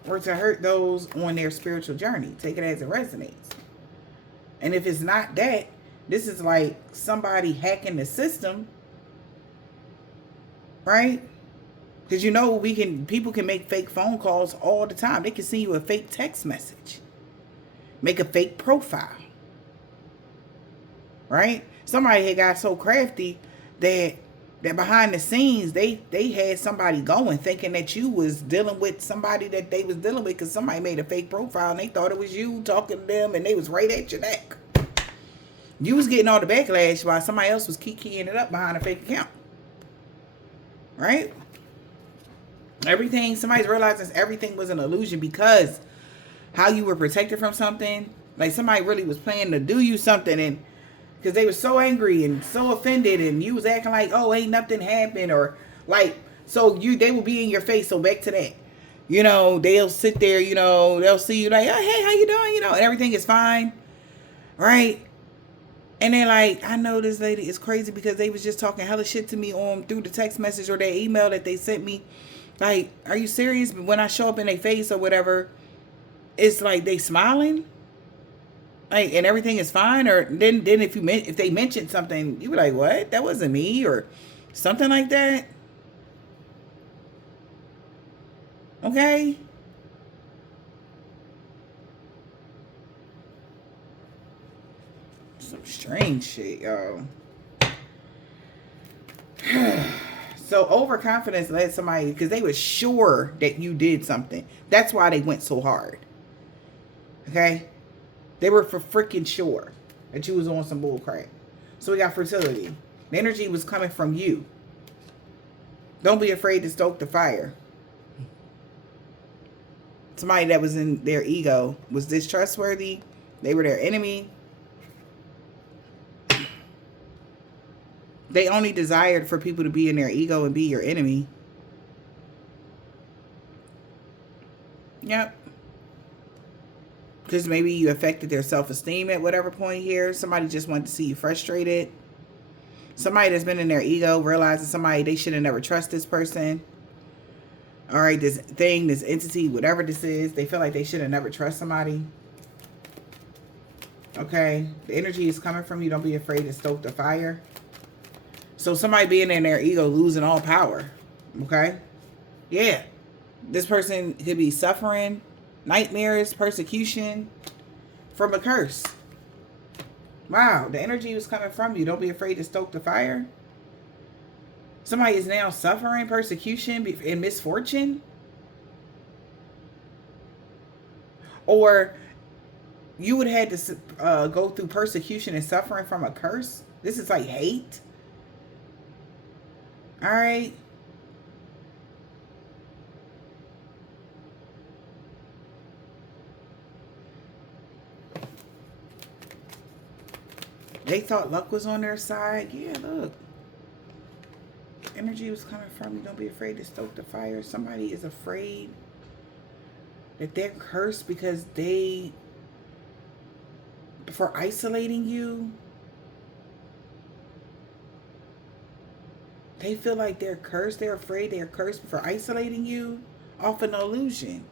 Or to hurt those on their spiritual journey. Take it as it resonates. And if it's not that, this is like somebody hacking the system. Right? Because you know, people can make fake phone calls all the time. They can send you a fake text message. Make a fake profile. Right? Somebody had got so crafty that behind the scenes, they had somebody going thinking that you was dealing with somebody that they was dealing with, because somebody made a fake profile and they thought it was you talking to them and they was right at your neck. You was getting all the backlash while somebody else was keying it up behind a fake account. Right? Everything, somebody's realizing everything was an illusion because how you were protected from something. Like somebody really was planning to do you something, and because they were so angry and so offended, and you was acting like, oh, ain't nothing happened, or like, so they will be in your face. So back to that, they'll sit there, they'll see you like, oh, hey, how you doing, and everything is fine, right? And they're like, I know this lady is crazy because they was just talking hella shit to me on through the text message or their email that they sent me. Like, are you serious? But when I show up in their face or whatever, it's like they smiling, like, and everything is fine. Or then if they mentioned something, you be like, what? That wasn't me, or something like that. Okay. Some strange shit, y'all. So overconfidence led somebody, because they were sure that you did something. That's why they went so hard. Okay? They were for freaking sure that you was on some bull crap. So we got fertility. The energy was coming from you. Don't be afraid to stoke the fire. Somebody that was in their ego was distrustworthy. They were their enemy. They only desired for people to be in their ego and be your enemy. Yep. Because maybe you affected their self-esteem at whatever point here. Somebody just wanted to see you frustrated. Somebody that's been in their ego realizing they should have never trust this person. All right, this thing, this entity, whatever this is, they feel like they should have never trust somebody. Okay, the energy is coming from you. Don't be afraid to stoke the fire. So somebody being in their ego, losing all power. Okay, yeah, this person could be suffering nightmares, persecution from a curse. Wow, the energy was coming from you. Don't be afraid to stoke the fire. Somebody is now suffering persecution and misfortune. Or you would have had to go through persecution and suffering from a curse. This is like hate. All right. They thought luck was on their side. Yeah, look. Energy was coming from you. Don't be afraid to stoke the fire. Somebody is afraid that they're cursed because for isolating you. They feel like they're cursed. They're afraid they're cursed for isolating you off an illusion.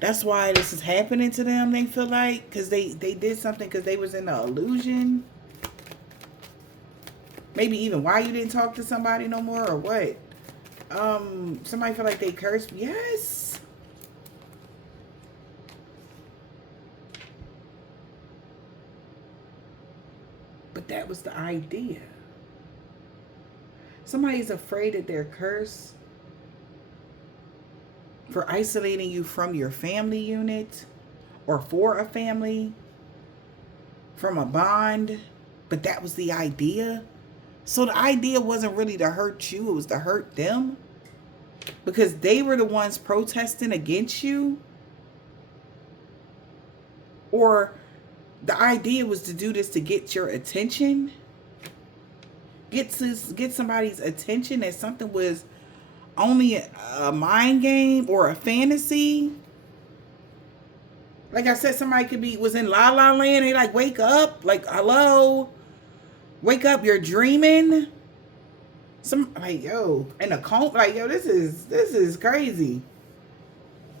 That's why this is happening to them, they feel like. Because they did something because they was in an illusion. Maybe even why you didn't talk to somebody no more or what. Somebody feel like they cursed. Yes. But that was the idea. Somebody's afraid that they're cursed for isolating you from your family unit or for a family, from a bond. But that was the idea. So the idea wasn't really to hurt you. It was to hurt them. Because they were the ones protesting against you. Or the idea was to do this to get your attention. Get somebody's attention that something was only a mind game or a fantasy. Like I said, somebody was in La La Land. They like, wake up. Like, hello. Wake up, you're dreaming. Yo, in a coma, like, yo, this is crazy.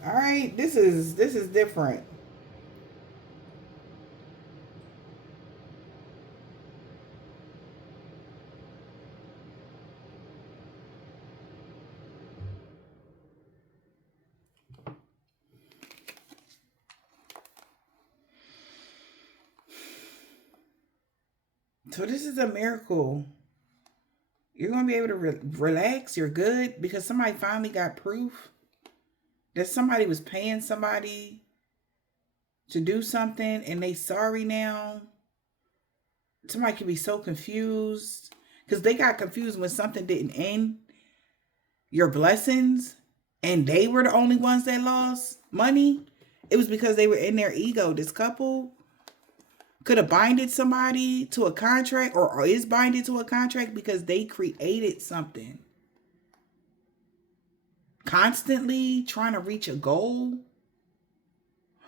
All right, this is different. So this is a miracle. You're going to be able to relax. You're good because somebody finally got proof that somebody was paying somebody to do something and they sorry now. Somebody can be so confused because they got confused when something didn't end. your blessings and they were the only ones that lost money, it was because they were in their ego. This couple could have binded somebody to a contract or is binded to a contract because they created something. Constantly trying to reach a goal.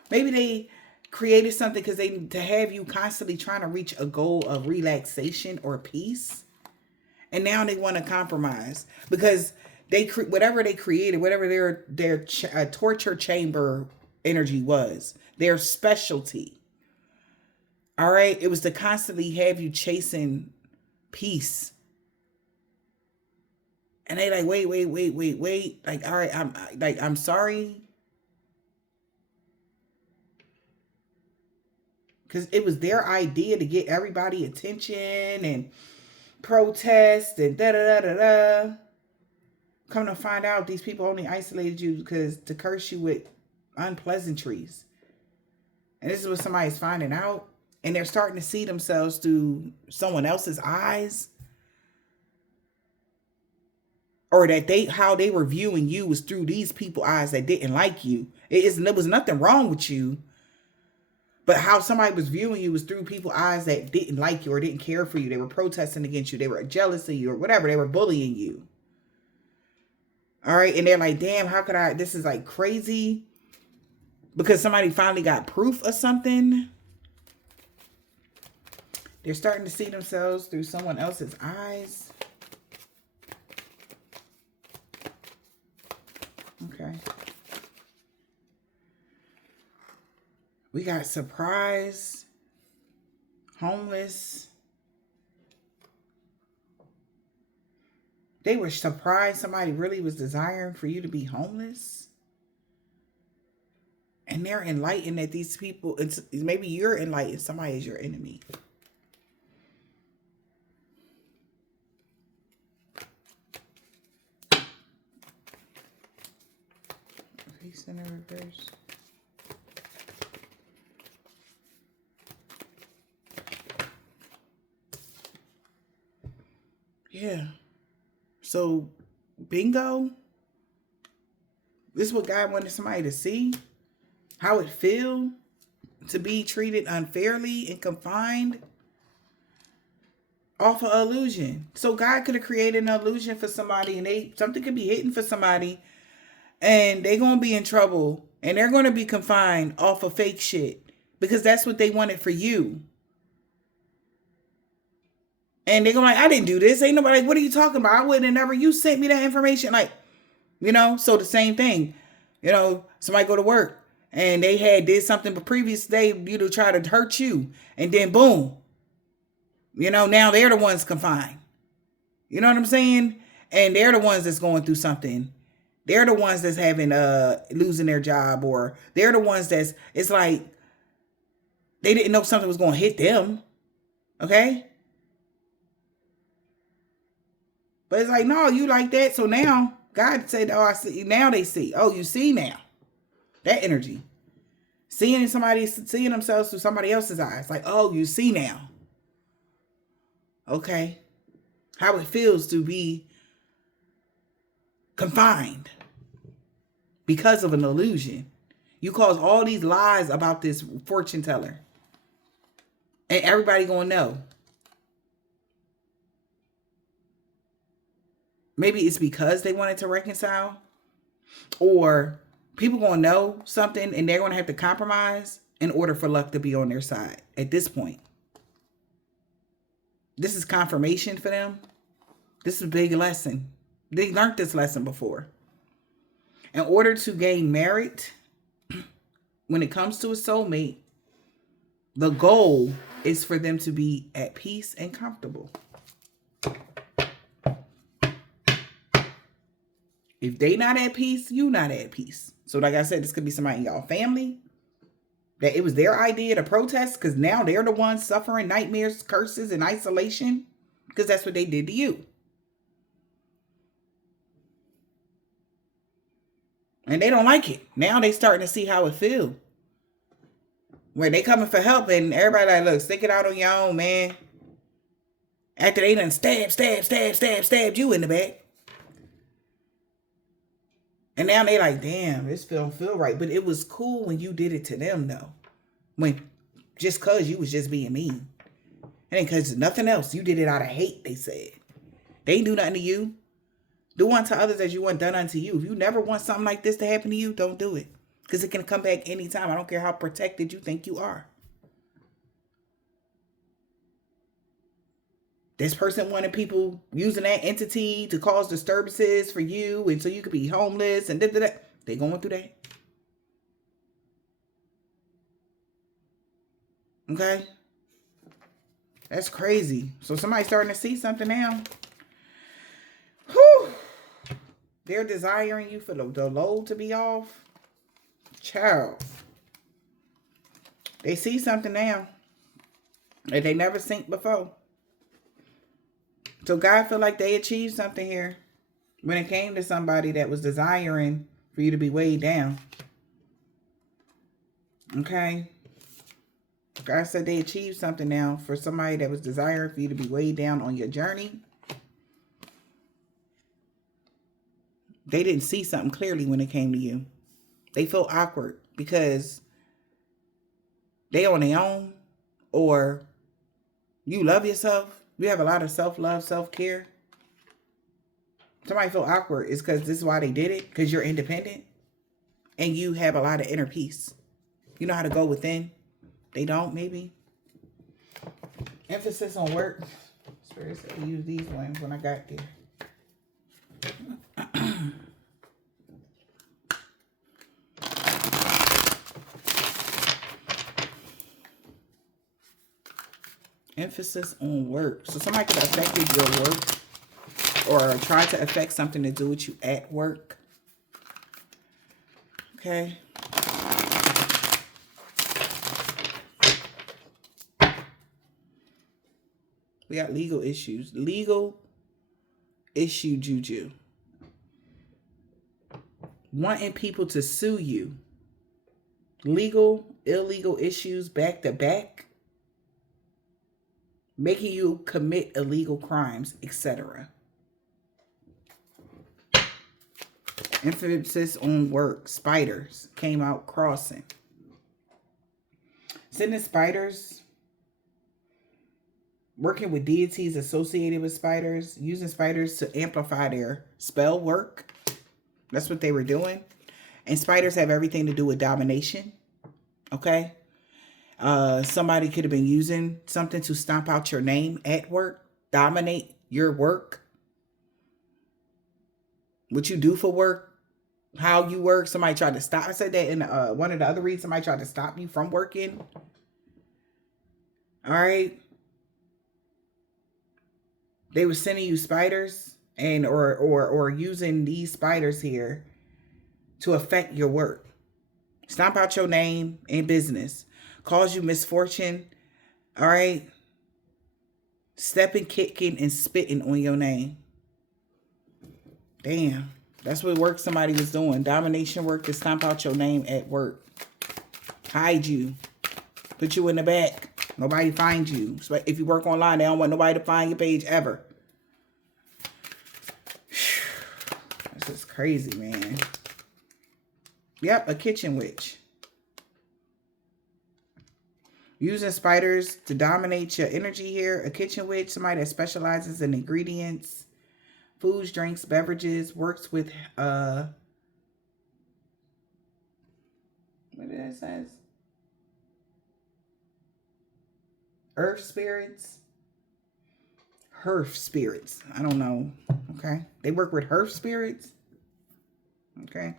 Maybe they created something because they to have you constantly trying to reach a goal of relaxation or peace. And now they want to compromise because whatever they created, whatever their torture chamber energy was, their specialty. All right, it was to constantly have you chasing peace. And they like, wait. Like, all right, I'm sorry. Because it was their idea to get everybody attention and protest and da-da-da-da-da. Come to find out, these people only isolated you because to curse you with unpleasantries. And this is what somebody's finding out. And they're starting to see themselves through someone else's eyes. Or that how they were viewing you was through these people's eyes that didn't like you. There was nothing wrong with you. But how somebody was viewing you was through people's eyes that didn't like you or didn't care for you. They were protesting against you. They were jealous of you or whatever. They were bullying you. All right. And they're like, damn, how could this is like crazy. Because somebody finally got proof of something. They're starting to see themselves through someone else's eyes. Okay. We got surprise, homeless. They were surprised somebody really was desiring for you to be homeless. And they're enlightened that these people, maybe you're enlightened, somebody is your enemy. Face in the reverse. Yeah. So, bingo. This is what God wanted somebody to see. How it feel to be treated unfairly and confined off of illusion. So God could have created an illusion for somebody and something could be hidden for somebody and they're going to be in trouble and they're going to be confined off of fake shit because that's what they wanted for you. And they're going like, I didn't do this. Ain't nobody like, what are you talking about? I wouldn't have never, you sent me that information. Like, so the same thing, somebody go to work and they did something the previous day, try to hurt you. And then boom, now they're the ones confined. You know what I'm saying? And they're the ones that's going through something. They're the ones that's having, losing their job, or they're the ones it's like, they didn't know something was going to hit them. Okay. But it's like, no, you like that. So now God said, oh, I see. Now they see. Oh, you see now. That energy. Seeing themselves through somebody else's eyes. Like, oh, you see now. Okay. How it feels to be confined because of an illusion. You cause all these lies about this fortune teller. And everybody gonna know. Maybe it's because they wanted to reconcile, or people going to know something and they're going to have to compromise in order for luck to be on their side at this point. This is confirmation for them. This is a big lesson. They learned this lesson before. In order to gain merit, when it comes to a soulmate, the goal is for them to be at peace and comfortable. If they not at peace, you not at peace. So like I said, this could be somebody in y'all family that it was their idea to protest because now they're the ones suffering nightmares, curses, and isolation because that's what they did to you. And they don't like it. Now they starting to see how it feel. Where they coming for help and everybody like, look, stick it out on your own, man. After they done stabbed you in the back. And now they like, damn, this don't feel right. But it was cool when you did it to them, though. When just cause you was just being mean. And because nothing else, you did it out of hate, they said. They ain't do nothing to you. Do unto others as you want done unto you. If you never want something like this to happen to you, don't do it. Because it can come back anytime. I don't care how protected you think you are. This person wanted people using that entity to cause disturbances for you, and so you could be homeless and da. They going through that. Okay? That's crazy. So somebody's starting to see something now. Whew. They're desiring you for the load to be off. Child. They see something now that they never seen before. So God feel like they achieved something here when it came to somebody that was desiring for you to be weighed down. Okay? God said they achieved something now for somebody that was desiring for you to be weighed down on your journey. They didn't see something clearly when it came to you. They feel awkward because they on their own, or you love yourself. You have a lot of self-love, self-care. Somebody feel awkward is because this is why they did it, because you're independent and you have a lot of inner peace. You know how to go within. They don't, maybe. Emphasis on work. Spirit said I use these ones when I got there. Emphasis on work. So somebody could have affected your work or try to affect something to do with you at work. Okay. We got legal issues. Legal issue juju. Wanting people to sue you. Legal, illegal issues back to back. Making you commit illegal crimes, etc. Emphasis on work. Spiders came out crossing. Sending spiders. Working with deities associated with spiders. Using spiders to amplify their spell work. That's what they were doing. And spiders have everything to do with domination. Okay? Somebody could have been using something to stomp out your name at work, dominate your work, what you do for work, how you work. Somebody tried to stop. I said that in one of the other reads. Somebody tried to stop you from working. All right. They were sending you spiders and or using these spiders here to affect your work. Stomp out your name in business. Cause you misfortune. All right. Stepping, kicking, and spitting on your name. Damn. That's what work somebody was doing. Domination work to stomp out your name at work. Hide you. Put you in the back. Nobody finds you. So if you work online, they don't want nobody to find your page ever. This is crazy, man. Yep, a kitchen witch. Using spiders to dominate your energy here. A kitchen witch, somebody that specializes in ingredients, foods, drinks, beverages, works with, what did it say? Earth spirits. Hearth spirits. I don't know. Okay. They work with hearth spirits. Okay.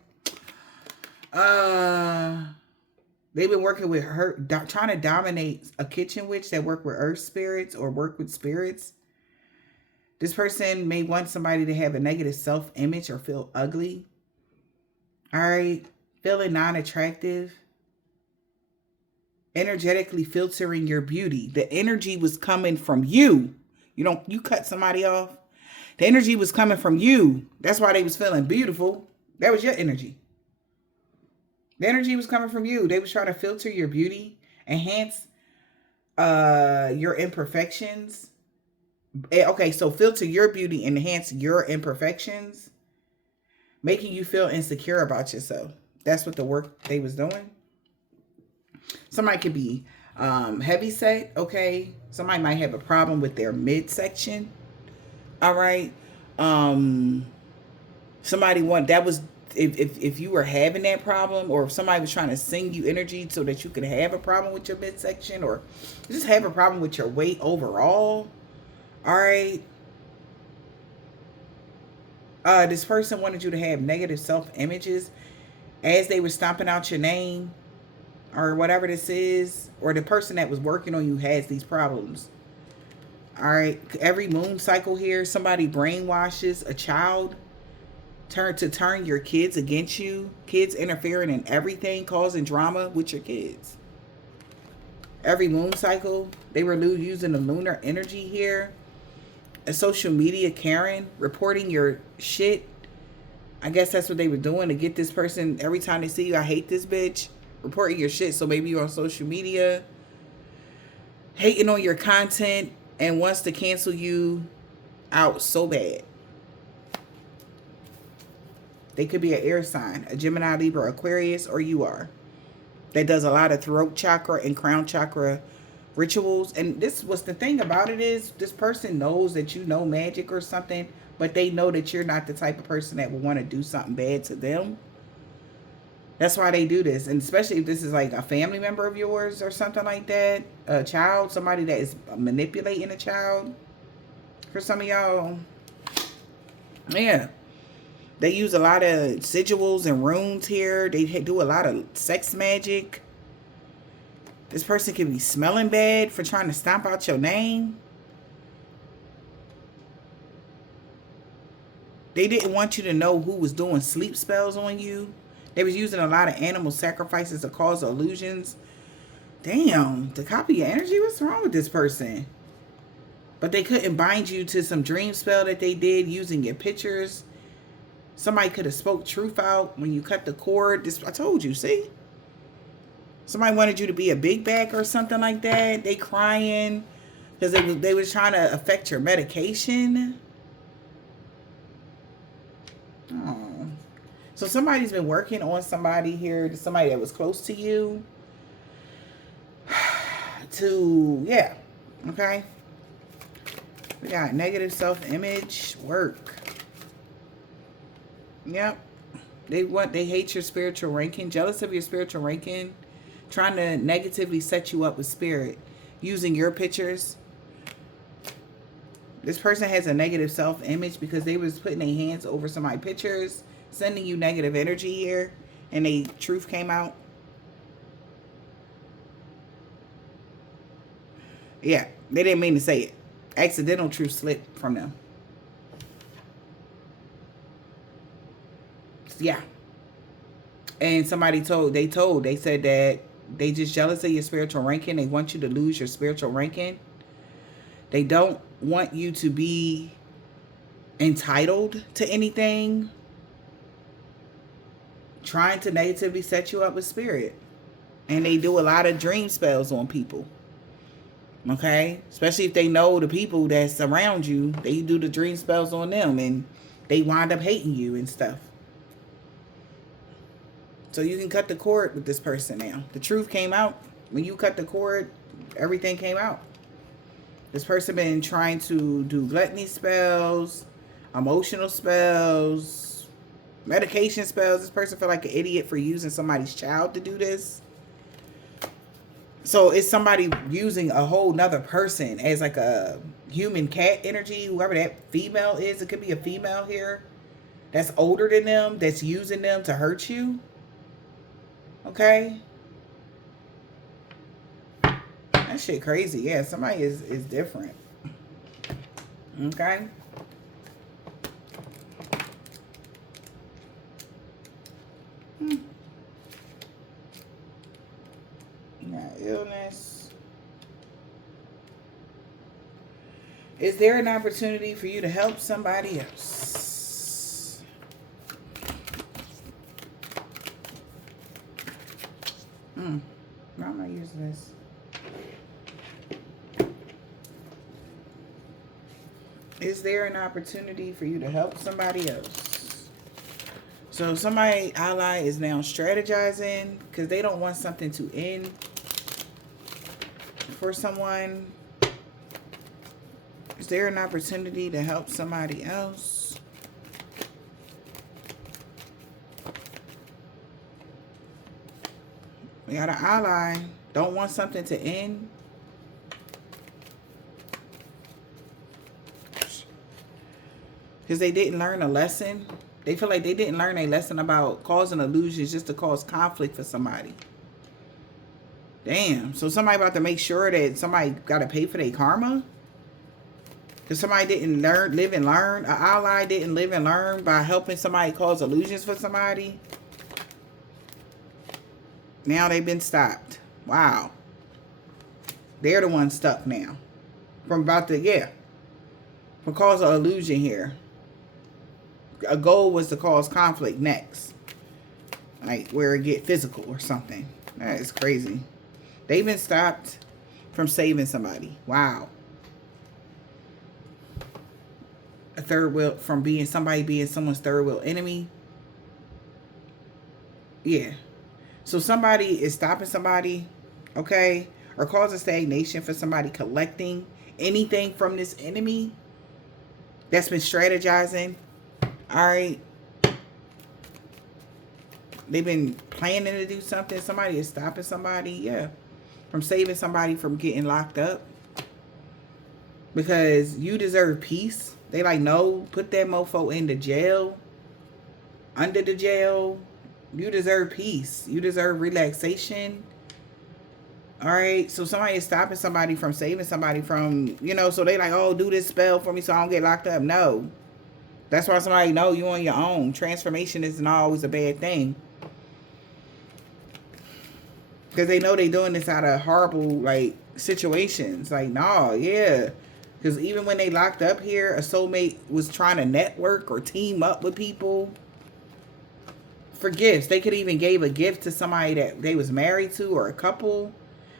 They've been working with her, trying to dominate a kitchen witch that work with earth spirits or work with spirits. This person may want somebody to have a negative self-image or feel ugly. All right. Feeling non-attractive. Energetically filtering your beauty. The energy was coming from you. You cut somebody off. The energy was coming from you. That's why they was feeling beautiful. That was your energy. The energy was coming from you. They was trying to filter your beauty, enhance your imperfections. Okay, so filter your beauty, enhance your imperfections. making you feel insecure about yourself. That's what the work they was doing. Somebody could be heavy set, okay? Somebody might have a problem with their midsection. All right. Um somebody want that was if you were having that problem, or if somebody was trying to sing you energy so that you could have a problem with your midsection, or just have a problem with your weight overall. All right. This person wanted you to have negative self-images as they were stomping out your name, or whatever this is, or the person that was working on you has these problems. All right. Every moon cycle here, somebody brainwashes a child turn your kids against you. Kids interfering in everything, causing drama with your kids. Every moon cycle, they were using the lunar energy here. A social media Karen, reporting your shit. I guess that's what they were doing to get this person, every time they see you, I hate this bitch. Reporting your shit, so maybe you're on social media. Hating on your content and wants to cancel you out so bad. They could be an air sign, a Gemini, Libra, Aquarius, or you are. That does a lot of throat chakra and crown chakra rituals. And this was the thing about it is this person knows that you know magic or something, but they know that you're not the type of person that would want to do something bad to them. That's why they do this. And especially if this is like a family member of yours or something like that, a child, somebody that is manipulating a child. For some of y'all, yeah. They use a lot of sigils and runes here. They do a lot of sex magic. This person could be smelling bad for trying to stomp out your name. They didn't want you to know who was doing sleep spells on you. They was using a lot of animal sacrifices to cause illusions. Damn, to copy your energy? What's wrong with this person? But they couldn't bind you to some dream spell that they did using your pictures. Somebody could have spoke truth out when you cut the cord. This, I told you, see? Somebody wanted you to be a big bag or something like that. They crying because they was trying to affect your medication. Oh. So somebody's been working on somebody here, somebody that was close to you. Yeah. Okay. We got negative self-image, work. Yep. They hate your spiritual ranking, jealous of your spiritual ranking, trying to negatively set you up with spirit, using your pictures. This person has a negative self-image because they was putting their hands over somebody's pictures, sending you negative energy here, and the truth came out. Yeah, they didn't mean to say it. Accidental truth slipped from them. Yeah. And somebody they said that they just jealous of your spiritual ranking. They want you to lose your spiritual ranking. They don't want you to be entitled to anything. Trying to negatively set you up with spirit. And they do a lot of dream spells on people. Okay? Especially if they know the people that's around you. They do the dream spells on them. And they wind up hating you and stuff. So you can cut the cord with this person now. The truth came out. When you cut the cord, everything came out. This person been trying to do gluttony spells, emotional spells, medication spells. This person feel like an idiot for using somebody's child to do this. So it's somebody using a whole nother person as like a human cat energy, whoever that female is. It could be a female here that's older than them, that's using them to hurt you. Okay? That shit crazy. Yeah, somebody is different. Okay? Got illness. Is there an opportunity for you to help somebody else? Why am I using this? Is there an opportunity for you to help somebody else? So somebody ally is now strategizing because they don't want something to end for someone. Is there an opportunity to help somebody else? We got an ally. Don't want something to end. Because they didn't learn a lesson. They feel like they didn't learn a lesson about causing illusions just to cause conflict for somebody. Damn. So somebody about to make sure that somebody got to pay for their karma? Because somebody didn't live and learn. An ally didn't live and learn by helping somebody cause illusions for somebody. Now they've been stopped. Wow. They're the ones stuck now. From about to, yeah. From cause of illusion here. A goal was to cause conflict next. Like where it get physical or something. That is crazy. They've been stopped from saving somebody. Wow. A third wheel, from being someone's third wheel enemy. Yeah. So somebody is stopping somebody, okay? Or causing stagnation for somebody collecting anything from this enemy that's been strategizing. All right. They've been planning to do something. Somebody is stopping somebody, yeah. From saving somebody from getting locked up. Because you deserve peace. They like, no, put that mofo in the jail. Under the jail. You deserve peace. You deserve relaxation. All right. So somebody is stopping somebody from saving somebody from, you know, so they like, oh, do this spell for me so I don't get locked up. No. That's why somebody know you on your own. Transformation isn't always a bad thing. Because they know they doing this out of horrible, like, situations. Like, nah, yeah. Because even when they locked up here, a soulmate was trying to network or team up with people for gifts. They could even gave a gift to somebody that they was married to or a couple.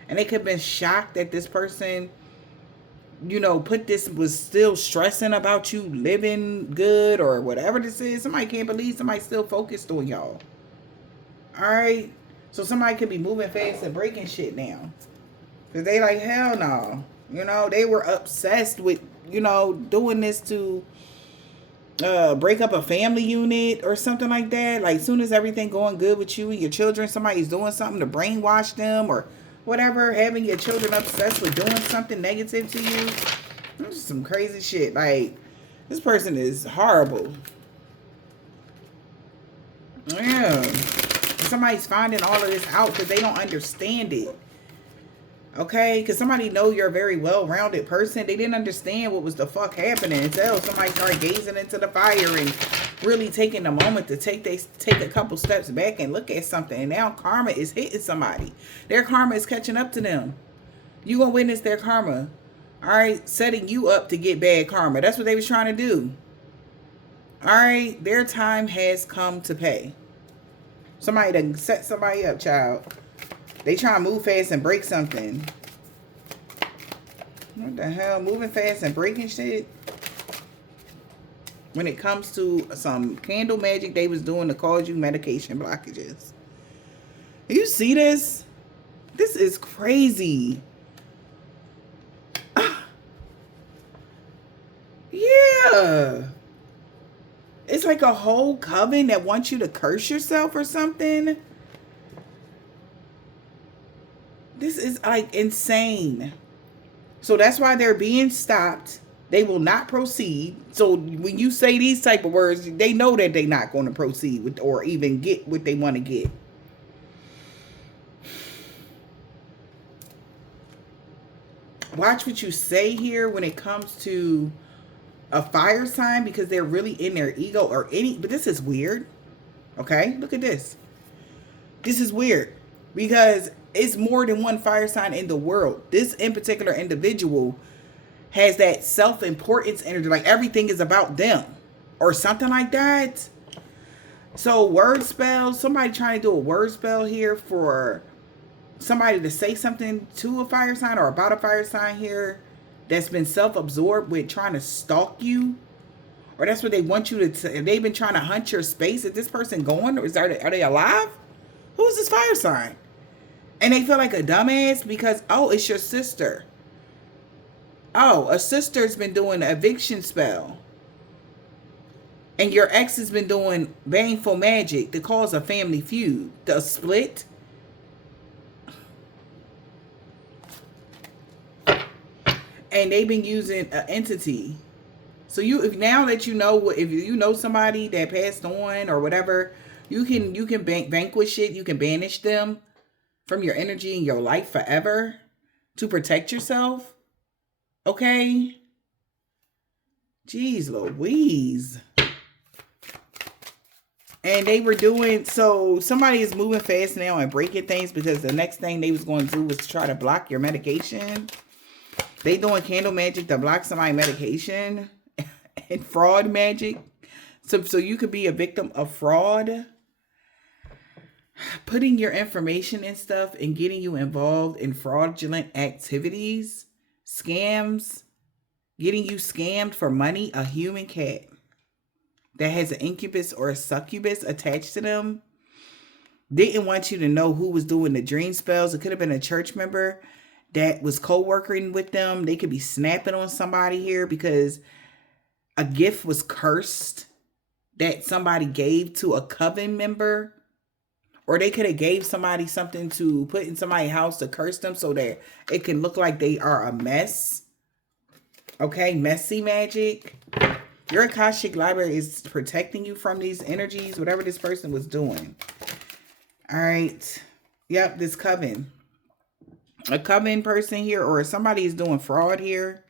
And they could have been shocked that this person, you know, was still stressing about you living good or whatever this is. Somebody can't believe somebody's still focused on y'all. All right. So somebody could be moving fast and breaking shit now. Because they like, hell no. You know, they were obsessed with, you know, doing this to break up a family unit or something like that. Like, soon as everything going good with you and your children, somebody's doing something to brainwash them or whatever, having your children obsessed with doing something negative to you. This is some crazy shit. Like, this person is horrible. Yeah. Somebody's finding all of this out because they don't understand it. Okay? Because somebody know you're a very well-rounded person. They didn't understand what was the fuck happening until somebody started gazing into the fire and really taking a moment to take a couple steps back and look at something. And now karma is hitting somebody. Their karma is catching up to them. You gonna witness their karma. All right? Setting you up to get bad karma. That's what they was trying to do. All right? Their time has come to pay. Somebody done set somebody up, child. They trying to move fast and break something. What the hell? Moving fast and breaking shit? When it comes to some candle magic they was doing to cause you medication blockages. You see this? This is crazy. Yeah. It's like a whole coven that wants you to curse yourself or something. This is like insane. So that's why they're being stopped. They will not proceed. So when you say these type of words, they know that they're not going to proceed with or even get what they want to get. Watch what you say here when it comes to a fire sign, because they're really in their ego or any, but this is weird. Okay, look at this. This is weird because it's more than one fire sign in the world. This in particular individual has that self-importance energy, like everything is about them or something like that. So word spells, somebody trying to do a word spell here for somebody to say something to a fire sign or about a fire sign here that's been self-absorbed with trying to stalk you Or that's what they want you to, they've been trying to hunt your space. Is this person going, or are they alive? Who's this fire sign? And they feel like a dumbass because, oh, it's your sister. Oh, a sister's been doing an eviction spell. And your ex has been doing baneful magic to cause a family feud, the split. And they've been using an entity. So if now that you know, if you know somebody that passed on or whatever, you can vanquish it. You can banish them from your energy in your life forever to protect yourself. Okay? Jeez Louise. And they were doing, so somebody is moving fast now and breaking things because the next thing they was going to do was try to block your medication. They doing candle magic to block somebody's medication and fraud magic. So you could be a victim of fraud. Putting your information and stuff and getting you involved in fraudulent activities, scams, getting you scammed for money, a human cat that has an incubus or a succubus attached to them. Didn't want you to know who was doing the dream spells. It could have been a church member that was co-working with them. They could be snapping on somebody here because a gift was cursed that somebody gave to a coven member. Or they could have gave somebody something to put in somebody's house to curse them so that it can look like they are a mess. Okay, messy magic. Your Akashic Library is protecting you from these energies, whatever this person was doing. All right. Yep, this coven. A coven person here, or somebody is doing fraud here.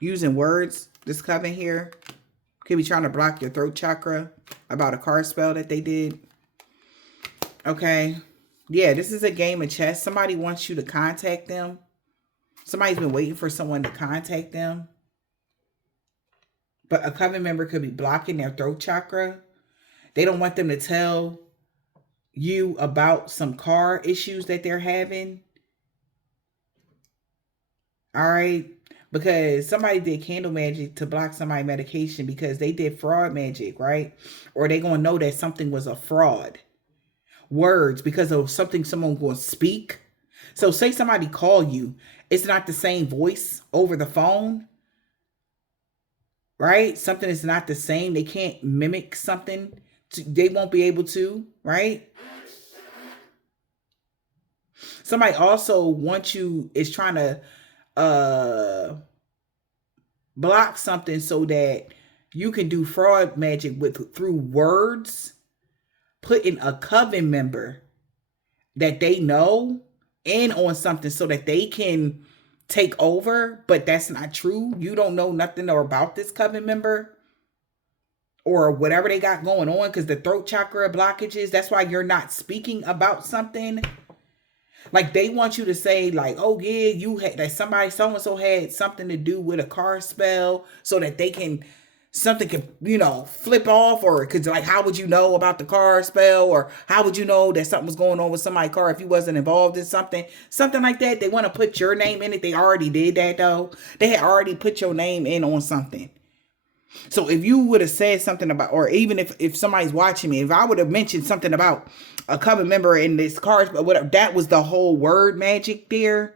Using words. This coven here. Could be trying to block your throat chakra about a card spell that they did. Okay. Yeah, this is a game of chess. Somebody wants you to contact them. Somebody's been waiting for someone to contact them. But a coven member could be blocking their throat chakra. They don't want them to tell you about some car issues that they're having. All right. Because somebody did candle magic to block somebody's medication because they did fraud magic, right? Or they going to know that something was a fraud. Words because of something someone going to speak. So say somebody call you. It's not the same voice over the phone. Right? Something is not the same. They can't mimic something. They won't be able to, right? Somebody also wants you, is trying to block something so that you can do fraud magic through words, putting a coven member that they know in on something so that they can take over, but that's not true. You don't know nothing about this coven member or whatever they got going on because the throat chakra blockages. That's why you're not speaking about something. Like they want you to say like, oh yeah, you had that somebody so-and-so had something to do with a car spell so that they can, something can, flip off, or because like, how would you know about the car spell, or how would you know that something was going on with somebody's car if you wasn't involved in something like that? They want to put your name in it. They already did that though. They had already put your name in on something. So if you would have said something about, or even if somebody's watching me, if I would have mentioned something about a coven member in this car spell, whatever, that was the whole word magic there.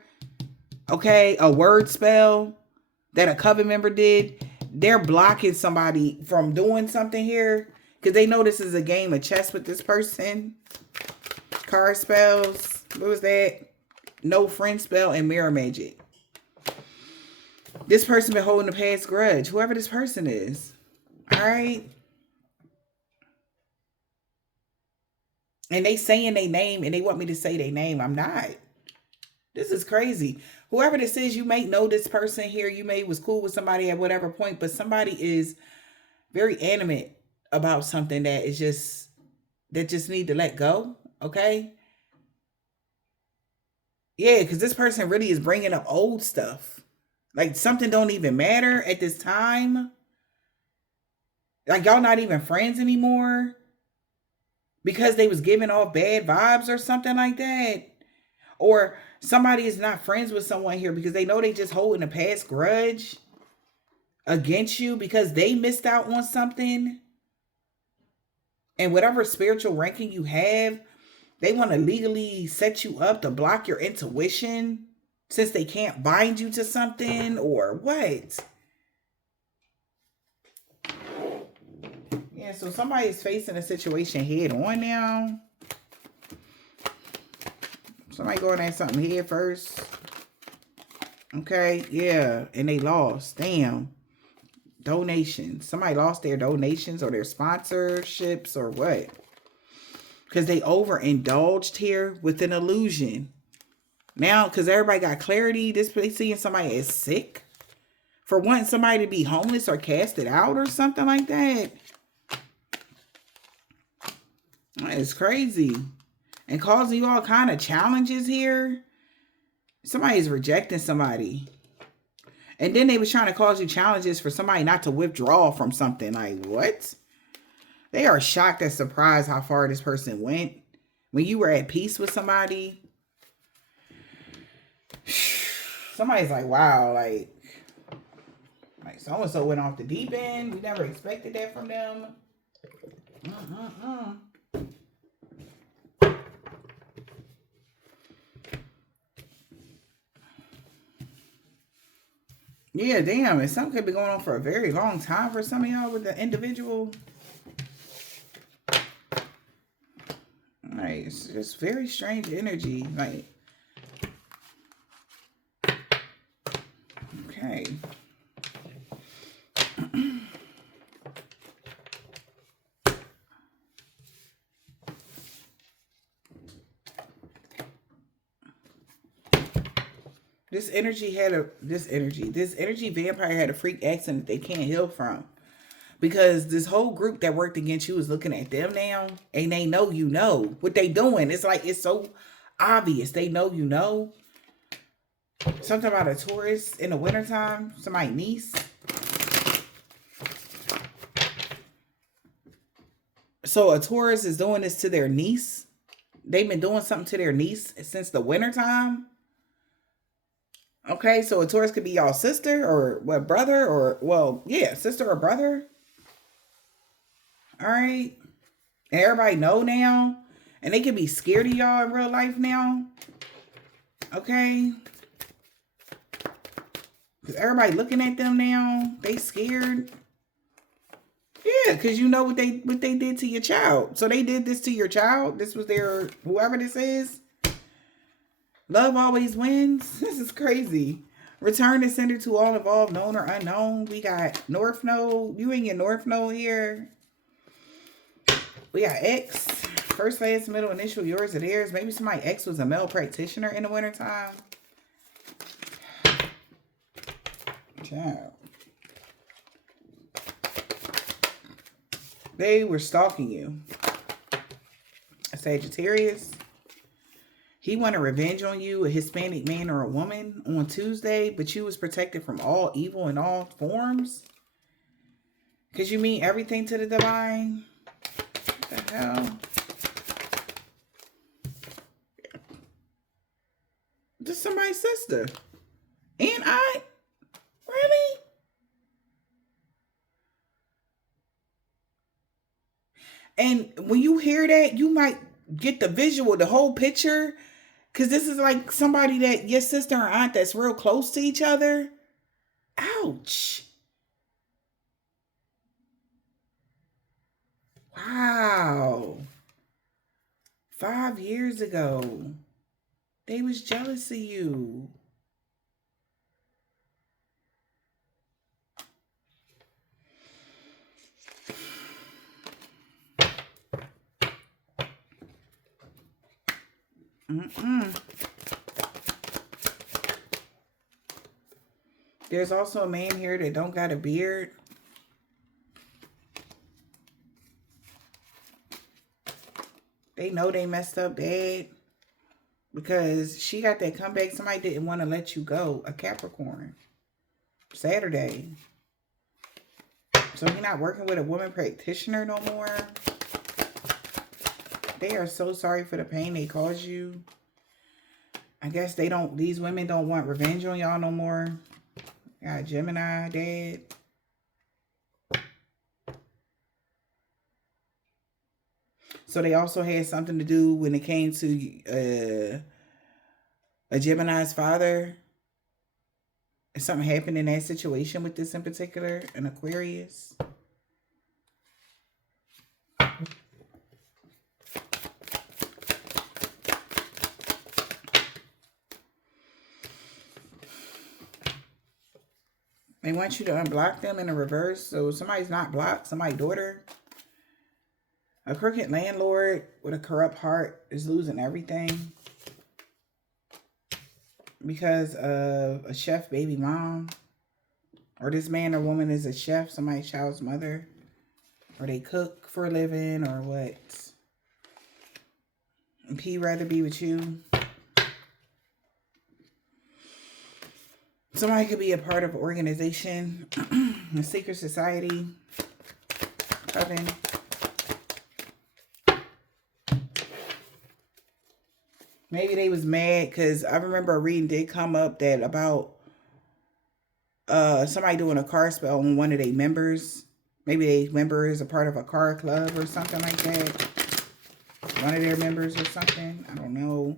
Okay, a word spell that a coven member did. They're blocking somebody from doing something here because they know this is a game of chess with this person. Card spells. What was that? No friend spell and mirror magic. This person been holding a past grudge. Whoever this person is. All right. And they saying their name and they want me to say their name. I'm not. This is crazy. Whoever this is, you may know this person here. You may was cool with somebody at whatever point, but somebody is very animate about something that just need to let go. Okay. Yeah, because this person really is bringing up old stuff. Like something don't even matter at this time. Like y'all not even friends anymore because they was giving off bad vibes or something like that. Or somebody is not friends with someone here because they know they just holding a past grudge against you because they missed out on something. And whatever spiritual ranking you have, they want to legally set you up to block your intuition since they can't bind you to something or what? Yeah, so somebody is facing a situation head on now. Somebody going at something head first. Okay, yeah, and they lost. Damn. Donations. Somebody lost their donations or their sponsorships or what? Because they overindulged here with an illusion. Now, because everybody got clarity, they seeing somebody as sick. For wanting somebody to be homeless or casted out or something like that. That is crazy. And causing you all kind of challenges here. Somebody's rejecting somebody. And then they was trying to cause you challenges for somebody not to withdraw from something. Like, what? They are shocked and surprised how far this person went. When you were at peace with somebody. Somebody's like, wow, like so-and-so went off the deep end. We never expected that from them. Yeah, damn. And something could be going on for a very long time for some of y'all with the individual. Like, it's just very strange energy. Like, okay. This energy vampire had a freak accident they can't heal from. Because this whole group that worked against you is looking at them now. And they know you know what they doing. It's like, it's so obvious. They know you know. Something about a Taurus in the wintertime. Somebody's niece. So a Taurus is doing this to their niece. They've been doing something to their niece since the wintertime. Okay, so a Taurus could be y'all sister or what, brother or, well, yeah, sister or brother. All right. And everybody know now. And they can be scared of y'all in real life now. Okay. Because everybody looking at them now. They scared. Yeah, because you know what they did to your child. So they did this to your child. This was their, whoever this is. Love always wins. This is crazy. Return to sender to all involved, known or unknown. We got North Node. You in your North Node here. We got X. First, last, middle, initial, yours or theirs. Maybe somebody X was a male practitioner in the wintertime. Child. They were stalking you. A Sagittarius. He wanted revenge on you, a Hispanic man or a woman, on Tuesday, but you was protected from all evil in all forms. Because you mean everything to the divine. What the hell? Just somebody's sister. And I? Really? And when you hear that, you might get the visual, the whole picture. Because this is like somebody that your sister or aunt that's real close to each other. Ouch. Wow. 5 years ago, they was jealous of you. There's also a man here that don't got a beard. They know they messed up bad because she got that comeback. Somebody didn't want to let you go. A Capricorn. Saturday. So you're not working with a woman practitioner no more. They are so sorry for the pain they caused you. I guess these women don't want revenge on y'all no more. Got Gemini dad. So they also had something to do when it came to a Gemini's father. If something happened in that situation with this in particular, an Aquarius. They want you to unblock them in the reverse. So somebody's not blocked, somebody's daughter. A crooked landlord with a corrupt heart is losing everything because of a chef baby mom. Or this man or woman is a chef, somebody's child's mother. Or they cook for a living or what. And he'd rather be with you. Somebody could be a part of an organization, a secret society, coven. Maybe they was mad because I remember a reading did come up that about somebody doing a car spell on one of their members. Maybe they member is a part of a car club or something like that. One of their members or something. I don't know.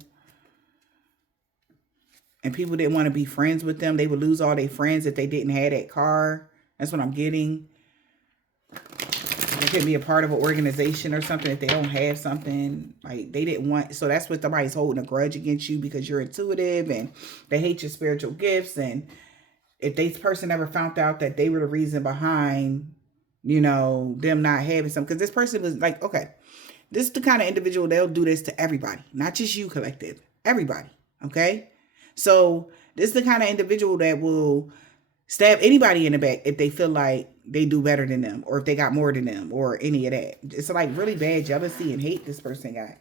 And people didn't want to be friends with them. They would lose all their friends if they didn't have that car. That's what I'm getting. They could be a part of an organization or something if they don't have something. Like, they didn't want... So that's what somebody's holding a grudge against you because you're intuitive and they hate your spiritual gifts. And if this person ever found out that they were the reason behind, you know, them not having something. Because this person was like, okay, this is the kind of individual, they'll do this to everybody. Not just you, collective. Everybody. Okay? So this is the kind of individual that will stab anybody in the back if they feel like they do better than them or if they got more than them or any of that. It's like really bad jealousy and hate this person got.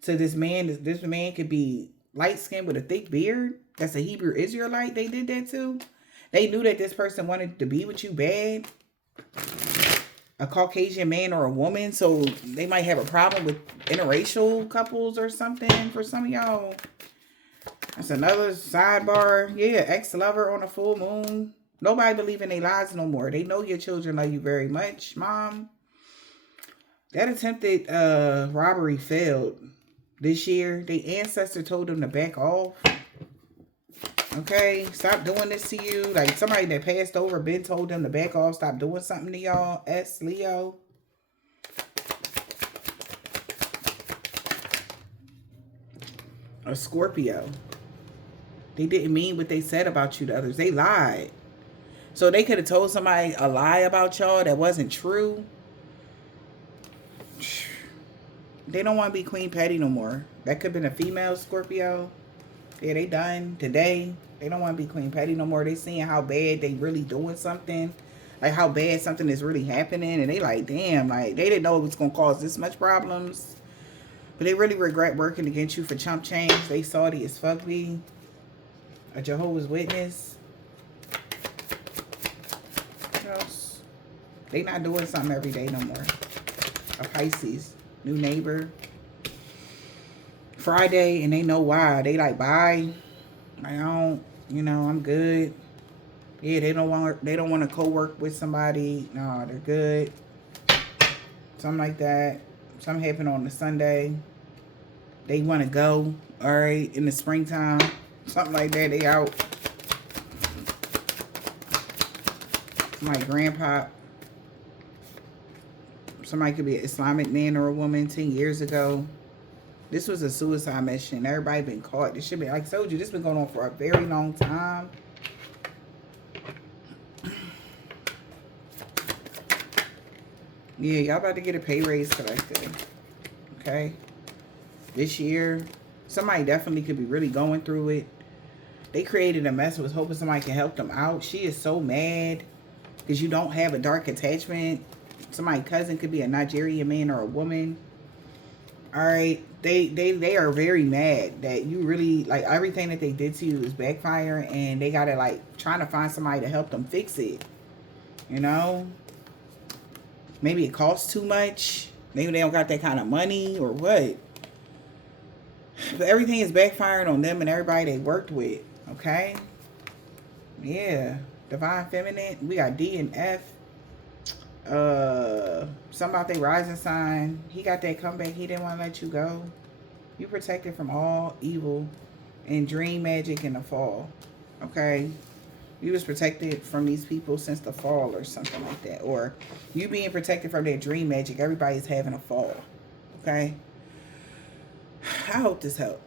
So this man could be light-skinned with a thick beard. That's a Hebrew Israelite they did that to. They knew that this person wanted to be with you bad. A Caucasian man or a woman. So they might have a problem with interracial couples or something for some of y'all. That's another sidebar. Yeah, ex-lover on a full moon. Nobody believe in their lies no more. They know your children love you very much, mom. That attempted robbery failed this year. Their ancestor told them to back off. Okay, stop doing this to you. Like somebody that passed over, been told them to back off, stop doing something to y'all. Leo. A Scorpio. They didn't mean what they said about you to others. They lied. So they could have told somebody a lie about y'all that wasn't true. They don't want to be Queen Patty no more. That could have been a female Scorpio. Yeah, they done today. They don't want to be Queen Patty no more. They seeing how bad they really doing something. Like how bad something is really happening. And they like, damn, like they didn't know it was going to cause this much problems. But they really regret working against you for chump change. They salty as fuck me. A Jehovah's Witness. What else? They not doing something every day no more. A Pisces. New neighbor. Friday, and they know why. They like, bye. I don't, you know, I'm good. Yeah, they don't want to co-work with somebody. No, they're good. Something like that. Something happened on the Sunday. They want to go, all right, in the springtime. Something like that. They out. My grandpa. Somebody could be an Islamic man or a woman 10 years ago. This was a suicide mission. Everybody been caught. This should be, like I told you, this been going on for a very long time. Yeah, y'all about to get a pay raise collective. Okay? This year, somebody definitely could be really going through it. They created a mess and was hoping somebody can help them out. She is so mad because you don't have a dark attachment. Somebody's cousin could be a Nigerian man or a woman. All right, they are very mad that you really, like, everything that they did to you is backfiring, and they gotta, like, trying to find somebody to help them fix it. You know? Maybe it costs too much. Maybe they don't got that kind of money or what. But everything is backfiring on them and everybody they worked with. Okay? Yeah. Divine Feminine. We got D and F. Something about their rising sign. He got that comeback. He didn't want to let you go. You protected from all evil and dream magic in the fall. Okay? You was protected from these people since the fall or something like that. Or you being protected from their dream magic. Everybody's having a fall. Okay? I hope this helped.